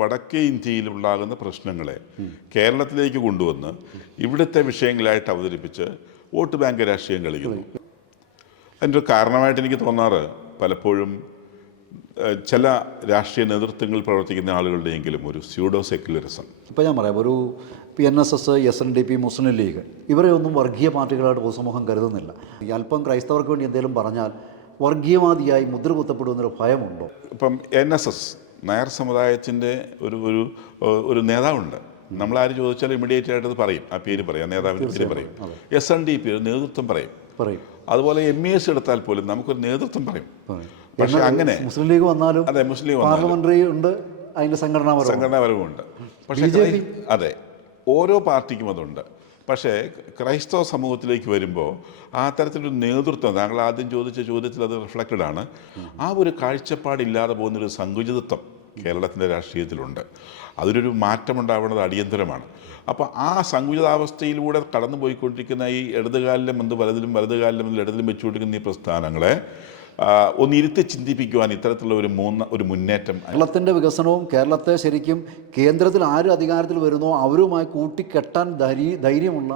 വടക്കേ ഇന്ത്യയിലുണ്ടാകുന്ന പ്രശ്നങ്ങളെ കേരളത്തിലേക്ക് കൊണ്ടുവന്ന് ഇവിടുത്തെ വിഷയങ്ങളായിട്ട് അവതരിപ്പിച്ച് വോട്ട് ബാങ്ക് രാഷ്ട്രീയം കളിക്കുന്നു. അതിൻ്റെ ഒരു കാരണമായിട്ട് എനിക്ക് തോന്നാറ് പലപ്പോഴും ചില രാഷ്ട്രീയ നേതൃത്വങ്ങളിൽ പ്രവർത്തിക്കുന്ന ആളുകളുടെയെങ്കിലും ഒരു സ്യൂഡോ സെക്യുലറിസം. ഇപ്പോൾ ഞാൻ പറയാം, ഒരു NSS, SNDP, മുസ്ലിം ലീഗ് ഇവരെ ഒന്നും വർഗീയ പാർട്ടികളായിട്ട് പൊതുസമൂഹം കരുതുന്നില്ല. ഈ അല്പം ക്രൈസ്തവർക്ക് വേണ്ടി എന്തെങ്കിലും പറഞ്ഞാൽ വർഗീയവാദിയായി മുദ്ര കുത്തപ്പെടുമെന്നൊരു ഭയമുണ്ടോ? ഇപ്പം NSS നായർ സമുദായത്തിൻ്റെ ഒരു നേതാവുണ്ട്. നമ്മളാര് ചോദിച്ചാലും ഇമ്മീഡിയറ്റ് ആയിട്ട് അത് പറയും, ആ പേര് പറയാം, നേതാവിൻ്റെ പേര് പറയും. SNDP ഒരു നേതൃത്വം പറയും. അതുപോലെ MES എടുത്താൽ പോലും നമുക്കൊരു നേതൃത്വം പറയും. പക്ഷെ അങ്ങനെ മുസ്ലിം ലീഗ് വന്നാലും അതെ, മുസ്ലിം പാർലമെന്ററി ഉണ്ട്, അതിൻ്റെ സംഘടനാപരമുണ്ട്. പക്ഷേ അതെ, ഓരോ പാർട്ടിക്കും അതുണ്ട്. പക്ഷേ ക്രൈസ്തവ സമൂഹത്തിലേക്ക് വരുമ്പോൾ ആ തരത്തിലൊരു നേതൃത്വം, താങ്കൾ ആദ്യം ചോദിച്ച ചോദ്യത്തിൽ അത് റിഫ്ലക്റ്റഡ് ആണ്. ആ ഒരു കാഴ്ചപ്പാടില്ലാതെ പോകുന്നൊരു സങ്കുചിതത്വം കേരളത്തിൻ്റെ രാഷ്ട്രീയത്തിലുണ്ട്. അതിലൊരു മാറ്റമുണ്ടാവേണ്ടത് അടിയന്തരമാണ്. അപ്പോൾ ആ സങ്കുചിതാവസ്ഥയിലൂടെ കടന്നു പോയിക്കൊണ്ടിരിക്കുന്ന ഈ ഇടതുകാലിലും വലതിലും വലതുകാലിലും ഇടതിലും വെച്ചുകൊണ്ടിരിക്കുന്ന ഈ പ്രസ്ഥാനങ്ങളെ ഒന്ന് ഇരുത്തി ചിന്തിപ്പിക്കുവാൻ ഇത്തരത്തിലുള്ള ഒരു മുന്നേറ്റം, കേരളത്തിൻ്റെ വികസനവും കേരളത്തെ ശരിക്കും കേന്ദ്രത്തിൽ ആര് അധികാരത്തിൽ വരുന്നോ അവരുമായി കൂട്ടിക്കെട്ടാൻ ധൈര്യമുള്ള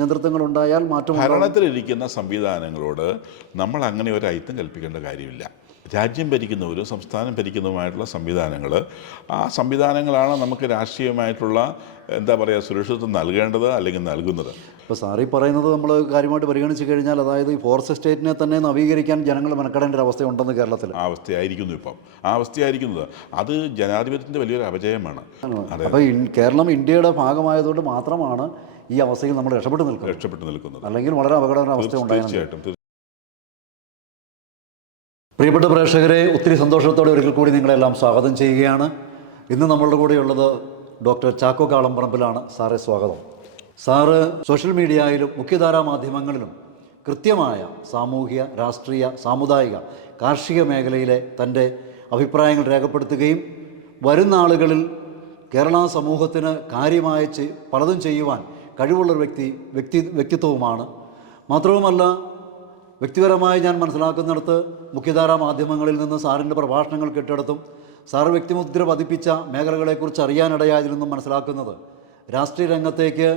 നേതൃത്വങ്ങളുണ്ടായാൽ മാറ്റം. ഭരണത്തിലിരിക്കുന്ന സംവിധാനങ്ങളോട് നമ്മൾ അങ്ങനെ ഒരു അയിത്തം കൽപ്പിക്കേണ്ട കാര്യമില്ല. രാജ്യം ഭരിക്കുന്നവരും സംസ്ഥാനം ഭരിക്കുന്നതുമായിട്ടുള്ള സംവിധാനങ്ങൾ, ആ സംവിധാനങ്ങളാണ് നമുക്ക് രാഷ്ട്രീയമായിട്ടുള്ള സുരക്ഷിതത്വം നൽകേണ്ടത് അല്ലെങ്കിൽ നൽകുന്നത്. ഇപ്പോൾ സാറി പറയുന്നത് നമ്മൾ കാര്യമായിട്ട് പരിഗണിച്ച് കഴിഞ്ഞാൽ, അതായത് ഈ ഫോറസ്റ്റ് എസ്റ്റേറ്റിനെ തന്നെ നവീകരിക്കാൻ ജനങ്ങൾ മെനക്കെടേണ്ട ഒരു അവസ്ഥയുണ്ടെന്ന് കേരളത്തിൽ. ആ അവസ്ഥയായിരിക്കുന്നു ഇപ്പം. ആ അവസ്ഥയായിരിക്കുന്നത് അത് ജനാധിപത്യത്തിൻ്റെ വലിയൊരു അപജയമാണ്. അപ്പോൾ കേരളം ഇന്ത്യയുടെ ഭാഗമായതുകൊണ്ട് മാത്രമാണ് ഈ അവസ്ഥയിൽ നമ്മൾ രക്ഷപ്പെട്ടു നിൽക്കുന്നത്. അല്ലെങ്കിൽ വളരെ അപകടകരമായ അവസ്ഥ ഉണ്ടായിരുന്നു. തീർച്ചയായിട്ടും. പ്രിയപ്പെട്ട പ്രേക്ഷകരെ, ഒത്തിരി സന്തോഷത്തോടെ ഒരിക്കൽ കൂടി നിങ്ങളെല്ലാം സ്വാഗതം ചെയ്യുകയാണ്. ഇന്ന് നമ്മളുടെ കൂടെയുള്ളത് ഡോക്ടർ ചാക്കോ കാളംപറമ്പിലാണ്. സാറേ, സ്വാഗതം. സാറ് സോഷ്യൽ മീഡിയയിലും മുഖ്യധാരാ മാധ്യമങ്ങളിലും കൃത്യമായ സാമൂഹിക, രാഷ്ട്രീയ, സാമുദായിക, കാർഷിക മേഖലയിലെ തൻ്റെ അഭിപ്രായങ്ങൾ രേഖപ്പെടുത്തുകയും വരുന്ന ആളുകളിൽ കേരള സമൂഹത്തിന് കാര്യമായി പലതും ചെയ്യുവാൻ കഴിവുള്ളൊരു വ്യക്തിത്വവുമാണ്. മാത്രവുമല്ല, വ്യക്തിപരമായി ഞാൻ മനസ്സിലാക്കുന്നിടത്ത് മുഖ്യധാരാ മാധ്യമങ്ങളിൽ നിന്ന് സാറിൻ്റെ പ്രഭാഷണങ്ങൾ കേട്ടെടുത്തും സാർ വ്യക്തിമുദ്ര പതിപ്പിച്ച മേഖലകളെക്കുറിച്ച് അറിയാനിടയായതിൽ നിന്നും മനസ്സിലാക്കുന്നത് രാഷ്ട്രീയ രംഗത്തേക്ക്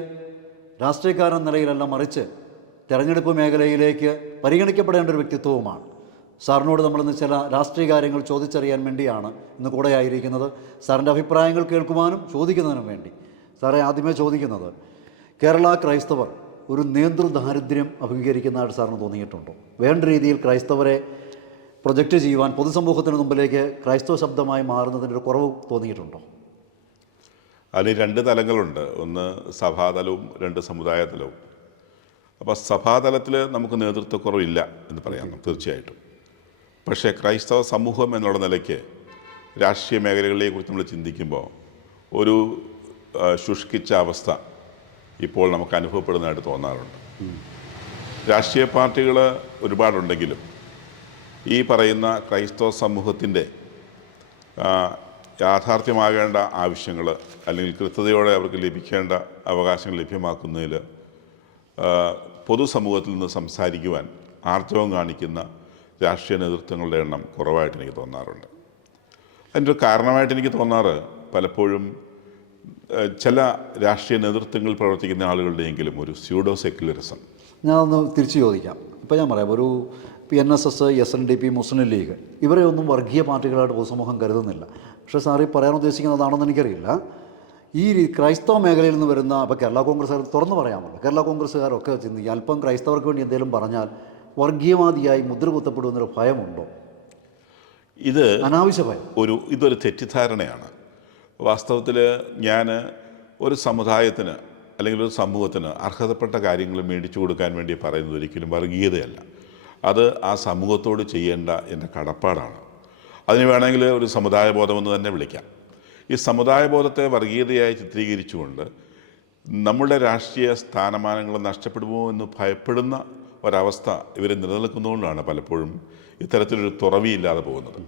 രാഷ്ട്രീയക്കാരെന്ന നിലയിലല്ല, മറിച്ച് തെരഞ്ഞെടുപ്പ് മേഖലയിലേക്ക് പരിഗണിക്കപ്പെടേണ്ട ഒരു വ്യക്തിത്വവുമാണ്. സാറിനോട് നമ്മളിന്ന് ചില രാഷ്ട്രീയ കാര്യങ്ങൾ ചോദിച്ചറിയാൻ വേണ്ടിയാണ് ഇന്ന് കൂടെയായിരിക്കുന്നത്. സാറിൻ്റെ അഭിപ്രായങ്ങൾ കേൾക്കുവാനും ചോദിക്കുന്നതിനും വേണ്ടി. സാറേ, ആദ്യമേ ചോദിക്കുന്നത്, കേരള ക്രൈസ്തവർ ഒരു നേതൃദാരിദ്ര്യം അഭിമുഖീകരിക്കുന്നതായിട്ട് സാറിന് തോന്നിയിട്ടുണ്ടോ? വേണ്ട രീതിയിൽ ക്രൈസ്തവരെ പ്രൊജക്റ്റ് ചെയ്യുവാൻ പൊതുസമൂഹത്തിന് മുമ്പിലേക്ക് ക്രൈസ്തവ ശബ്ദമായി മാറുന്നതിൻ്റെ ഒരു കുറവ് തോന്നിയിട്ടുണ്ടോ? അതിന് രണ്ട് തലങ്ങളുണ്ട്. ഒന്ന് സഭാതലവും രണ്ട് സമുദായ തലവും. അപ്പോൾ സഭാതലത്തിൽ നമുക്ക് നേതൃത്വക്കുറവില്ല എന്ന് പറയാം, തീർച്ചയായിട്ടും. പക്ഷേ ക്രൈസ്തവ സമൂഹം എന്നുള്ള നിലയ്ക്ക് രാഷ്ട്രീയ മേഖലകളെക്കുറിച്ച് നമ്മൾ ചിന്തിക്കുമ്പോൾ ഒരു ശുഷ്കിച്ച അവസ്ഥ ഇപ്പോൾ നമുക്ക് അനുഭവപ്പെടുന്നതായിട്ട് തോന്നാറുണ്ട്. രാഷ്ട്രീയ പാർട്ടികൾ ഒരുപാടുണ്ടെങ്കിലും ഈ പറയുന്ന ക്രൈസ്തവ സമൂഹത്തിൻ്റെ യാഥാർത്ഥ്യമാകേണ്ട ആവശ്യങ്ങൾ അല്ലെങ്കിൽ കൃത്യതയോടെ അവർക്ക് ലഭിക്കേണ്ട അവകാശങ്ങൾ ലഭ്യമാക്കുന്നതിൽ പൊതുസമൂഹത്തിൽ നിന്ന് സംസാരിക്കുവാൻ ആർജവം കാണിക്കുന്ന രാഷ്ട്രീയ നേതൃത്വങ്ങളുടെ എണ്ണം കുറവായിട്ട് എനിക്ക് തോന്നാറുണ്ട്. അതിൻ്റെ ഒരു കാരണമായിട്ട് എനിക്ക് തോന്നാറ് പലപ്പോഴും ചില രാഷ്ട്രീയ നേതൃത്വങ്ങളിൽ പ്രവർത്തിക്കുന്ന ആളുകളുടെയെങ്കിലും ഒരു സ്യൂഡോ സെക്യുലറിസം. ഞാൻ ഒന്ന് തിരിച്ചു ചോദിക്കാം. ഇപ്പോൾ ഞാൻ പറയാം, ഒരു NSS, SNDP, മുസ്ലിം ലീഗ് ഇവരെ ഒന്നും വർഗീയ പാർട്ടികളായിട്ട് പൊതുസമൂഹം കരുതുന്നില്ല. പക്ഷേ സാറി പറയാൻ ഉദ്ദേശിക്കുന്നതാണെന്ന് എനിക്കറിയില്ല. ഈ ക്രൈസ്തവ മേഖലയിൽ നിന്ന് വരുന്ന, അപ്പോൾ കേരള കോൺഗ്രസ്സുകാർ തുറന്നു പറയാമല്ലോ, കേരള കോൺഗ്രസ്സുകാരൊക്കെ ചിന്തിക്കും അല്പം ക്രൈസ്തവർക്ക് വേണ്ടി എന്തെങ്കിലും പറഞ്ഞാൽ വർഗീയവാദിയായി മുദ്ര കുത്തപ്പെടുമെന്നൊരു ഭയമുണ്ടോ? ഇത് അനാവശ്യ ഭയം. ഇതൊരു തെറ്റിദ്ധാരണയാണ്. വാസ്തവത്തിൽ ഞാൻ ഒരു സമുദായത്തിന് അല്ലെങ്കിൽ ഒരു സമൂഹത്തിന് അർഹതപ്പെട്ട കാര്യങ്ങൾ മേടിച്ചു കൊടുക്കാൻ വേണ്ടി പറയുന്നത് ഒരിക്കലും വർഗീയതയല്ല. അത് ആ സമൂഹത്തോട് ചെയ്യേണ്ട എൻ്റെ കടപ്പാടാണ്. അതിന് വേണമെങ്കിൽ ഒരു സമുദായ ബോധമെന്ന് തന്നെ വിളിക്കാം. ഈ സമുദായ ബോധത്തെ വർഗീയതയായി ചിത്രീകരിച്ചുകൊണ്ട് നമ്മുടെ രാഷ്ട്രീയ സ്ഥാനമാനങ്ങൾ നഷ്ടപ്പെടുമോ എന്ന് ഭയപ്പെടുന്ന ഒരവസ്ഥ ഇവർ നിലനിൽക്കുന്നതുകൊണ്ടാണ് പലപ്പോഴും ഇത്തരത്തിലൊരു തുറവിയില്ലാതെ പോകുന്നത്.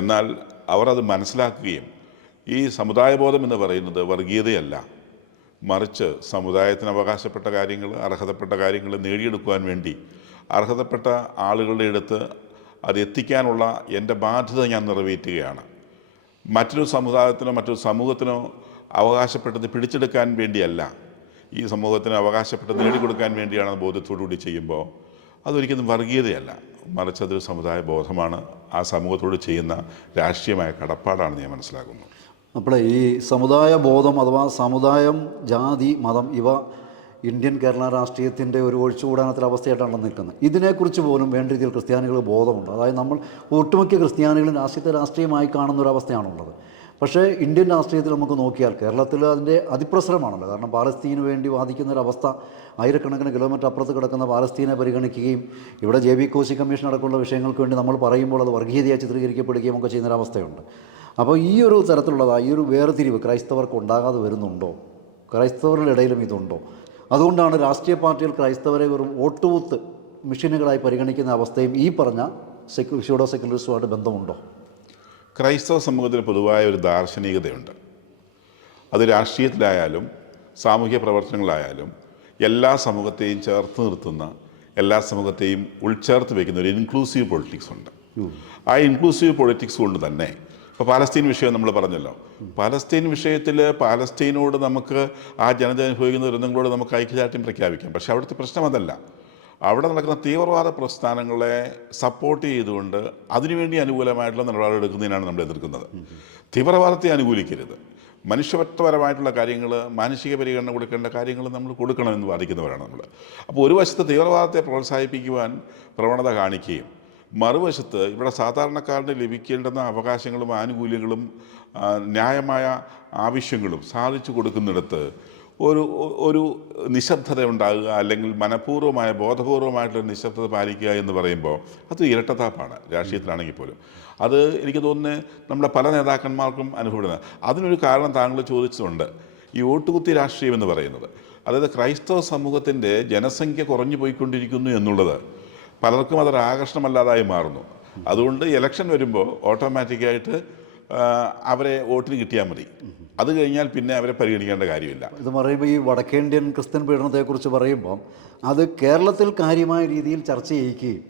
എന്നാൽ അവർ അത് മനസ്സിലാക്കുകയും ഈ സമുദായബോധം എന്ന് പറയുന്നത് വർഗീയതയല്ല, മറിച്ച് സമുദായത്തിന് അവകാശപ്പെട്ട കാര്യങ്ങൾ, അർഹതപ്പെട്ട കാര്യങ്ങൾ നേടിയെടുക്കുവാൻ വേണ്ടി മറ്റൊരു സമുദായത്തിനോ മറ്റൊരു സമൂഹത്തിനോ അവകാശപ്പെട്ടത് പിടിച്ചെടുക്കാൻ വേണ്ടിയല്ല, ഈ സമൂഹത്തിന് അവകാശപ്പെട്ടത് നേടിക്കൊടുക്കാൻ വേണ്ടിയാണ് ബോധ്യത്തോടുകൂടി ചെയ്യുമ്പോൾ അതൊരിക്കലും വർഗീയതയല്ല, മറിച്ച് അതൊരു സമുദായ ബോധമാണ്, ആ സമൂഹത്തോട് ചെയ്യുന്ന രാഷ്ട്രീയമായ കടപ്പാടാണെന്ന് ഞാൻ മനസ്സിലാക്കുന്നു. അപ്പോൾ ഈ സമുദായ ബോധം അഥവാ സമുദായം, ജാതി, മതം ഇവ ഇന്ത്യൻ കേരള രാഷ്ട്രീയത്തിൻ്റെ ഒരു ഒഴിച്ചുകൂടാനത്തിലെ അവസ്ഥയായിട്ടാണ് നിൽക്കുന്നത്. ഇതിനെക്കുറിച്ച് പോലും വേണ്ട രീതിയിൽ ക്രിസ്ത്യാനികൾ ബോധമുണ്ട്. അതായത് നമ്മൾ ഒട്ടുമിക്ക ക്രിസ്ത്യാനികളും രാഷ്ട്രീയമായി കാണുന്ന ഒരു അവസ്ഥയാണുള്ളത്. പക്ഷേ ഇന്ത്യൻ രാഷ്ട്രീയത്തിൽ നമുക്ക് നോക്കിയാൽ കേരളത്തിൽ അതിൻ്റെ അതിപ്രസരമാണല്ലോ. കാരണം പാലസ്തീന് വേണ്ടി വാദിക്കുന്ന ഒരവസ്ഥ, ആയിരക്കണക്കിന് കിലോമീറ്റർ അപ്പുറത്ത് കിടക്കുന്ന പാലസ്തീനെ പരിഗണിക്കുകയും ഇവിടെ JB കോശി കമ്മീഷൻ അടക്കമുള്ള വിഷയങ്ങൾക്ക് വേണ്ടി നമ്മൾ പറയുമ്പോൾ അത് വർഗീയതയായി ചിത്രീകരിക്കപ്പെടുകയും ഒക്കെ ചെയ്യുന്നൊരവസ്ഥയുണ്ട്. അപ്പോൾ ഈ ഒരു തരത്തിലുള്ളതാ ഈ ഒരു വേർതിരിവ് ക്രൈസ്തവർക്ക് ഉണ്ടാകാതെ വരുന്നുണ്ടോ? ക്രൈസ്തവരുടെ ഇടയിലും ഇതുണ്ടോ? അതുകൊണ്ടാണ് രാഷ്ട്രീയ പാർട്ടികൾ ക്രൈസ്തവരെ വെറും വോട്ടുകൂത്ത് മെഷീനുകളായി പരിഗണിക്കുന്ന അവസ്ഥയും ഈ പറഞ്ഞ സ്യൂഡോ സെക്യുലറിസവുമായിട്ട് ബന്ധമുണ്ടോ? ക്രൈസ്തവ സമൂഹത്തിന് പൊതുവായ ഒരു ദാർശനികതയുണ്ട്. അത് രാഷ്ട്രീയത്തിലായാലും സാമൂഹ്യ പ്രവർത്തനങ്ങളായാലും എല്ലാ സമൂഹത്തെയും ചേർത്ത് നിർത്തുന്ന, എല്ലാ സമൂഹത്തെയും ഉൾച്ചേർത്ത് വയ്ക്കുന്ന ഒരു ഇൻക്ലൂസീവ് പൊളിറ്റിക്സ് ഉണ്ട്. ആ ഇൻക്ലൂസീവ് പൊളിറ്റിക്സ് കൊണ്ട് തന്നെ ഇപ്പോൾ പാലസ്തീൻ വിഷയം നമ്മൾ പറഞ്ഞല്ലോ, പാലസ്തീൻ വിഷയത്തിൽ പാലസ്തീനോട് നമുക്ക് ആ ജനത അനുഭവിക്കുന്ന ദുരന്തങ്ങളോട് നമുക്ക് ഐക്യദാർഢ്യം പ്രഖ്യാപിക്കാം. പക്ഷേ അവിടുത്തെ പ്രശ്നം അതല്ല. അവിടെ നടക്കുന്ന തീവ്രവാദ പ്രസ്ഥാനങ്ങളെ സപ്പോർട്ട് ചെയ്തുകൊണ്ട് അതിനുവേണ്ടി അനുകൂലമായിട്ടുള്ള നിലപാടുകൾ എടുക്കുന്നതിനാണ് നമ്മൾ എതിർക്കുന്നത്. തീവ്രവാദത്തെ അനുകൂലിക്കരുത്. മനുഷ്യത്വപരമായിട്ടുള്ള കാര്യങ്ങൾ, മാനസിക പരിഗണന കൊടുക്കേണ്ട കാര്യങ്ങൾ നമ്മൾ കൊടുക്കണമെന്ന് വാദിക്കുന്നവരാണ് നമ്മൾ. അപ്പോൾ ഒരു വശത്ത് തീവ്രവാദത്തെ പ്രോത്സാഹിപ്പിക്കുവാൻ പ്രവണത കാണിക്കുകയും മറുവശത്ത് ഇവിടെ സാധാരണക്കാരന് ലഭിക്കേണ്ടുന്ന അവകാശങ്ങളും ആനുകൂല്യങ്ങളും ന്യായമായ ആവശ്യങ്ങളും സാധിച്ചു കൊടുക്കുന്നിടത്ത് ഒരു നിശബ്ദത ഉണ്ടാകുക, അല്ലെങ്കിൽ മനഃപൂർവ്വമായ ബോധപൂർവമായിട്ടുള്ള നിശബ്ദത പാലിക്കുക എന്ന് പറയുമ്പോൾ അത് ഇരട്ടത്താപ്പാണ് രാഷ്ട്രീയത്തിലാണെങ്കിൽ പോലും. അത് എനിക്ക് തോന്നുന്നത് നമ്മുടെ പല നേതാക്കന്മാർക്കും അനുഭവപ്പെടുന്നത്. അതിനൊരു കാരണം താങ്കൾ ചോദിച്ചതുണ്ട്, ഈ വോട്ടുകുത്തി രാഷ്ട്രീയം എന്ന് പറയുന്നത്. അതായത് ക്രൈസ്തവ സമൂഹത്തിൻ്റെ ജനസംഖ്യ കുറഞ്ഞു പോയിക്കൊണ്ടിരിക്കുന്നു എന്നുള്ളത് പലർക്കും അതൊരു ആകർഷണമല്ലാതായി മാറുന്നു. അതുകൊണ്ട് ഇലക്ഷൻ വരുമ്പോൾ ഓട്ടോമാറ്റിക്കായിട്ട് അവരെ വോട്ടിന് കിട്ടിയാൽ മതി, അത് കഴിഞ്ഞാൽ പിന്നെ അവരെ പരിഗണിക്കേണ്ട കാര്യമില്ല. ഇത് പറയുമ്പോൾ ഈ വടക്കേന്ത്യൻ ക്രിസ്ത്യൻ പീഡനത്തെക്കുറിച്ച് പറയുമ്പോൾ അത് കേരളത്തിൽ കാര്യമായ രീതിയിൽ ചർച്ച ചെയ്യിക്കുകയും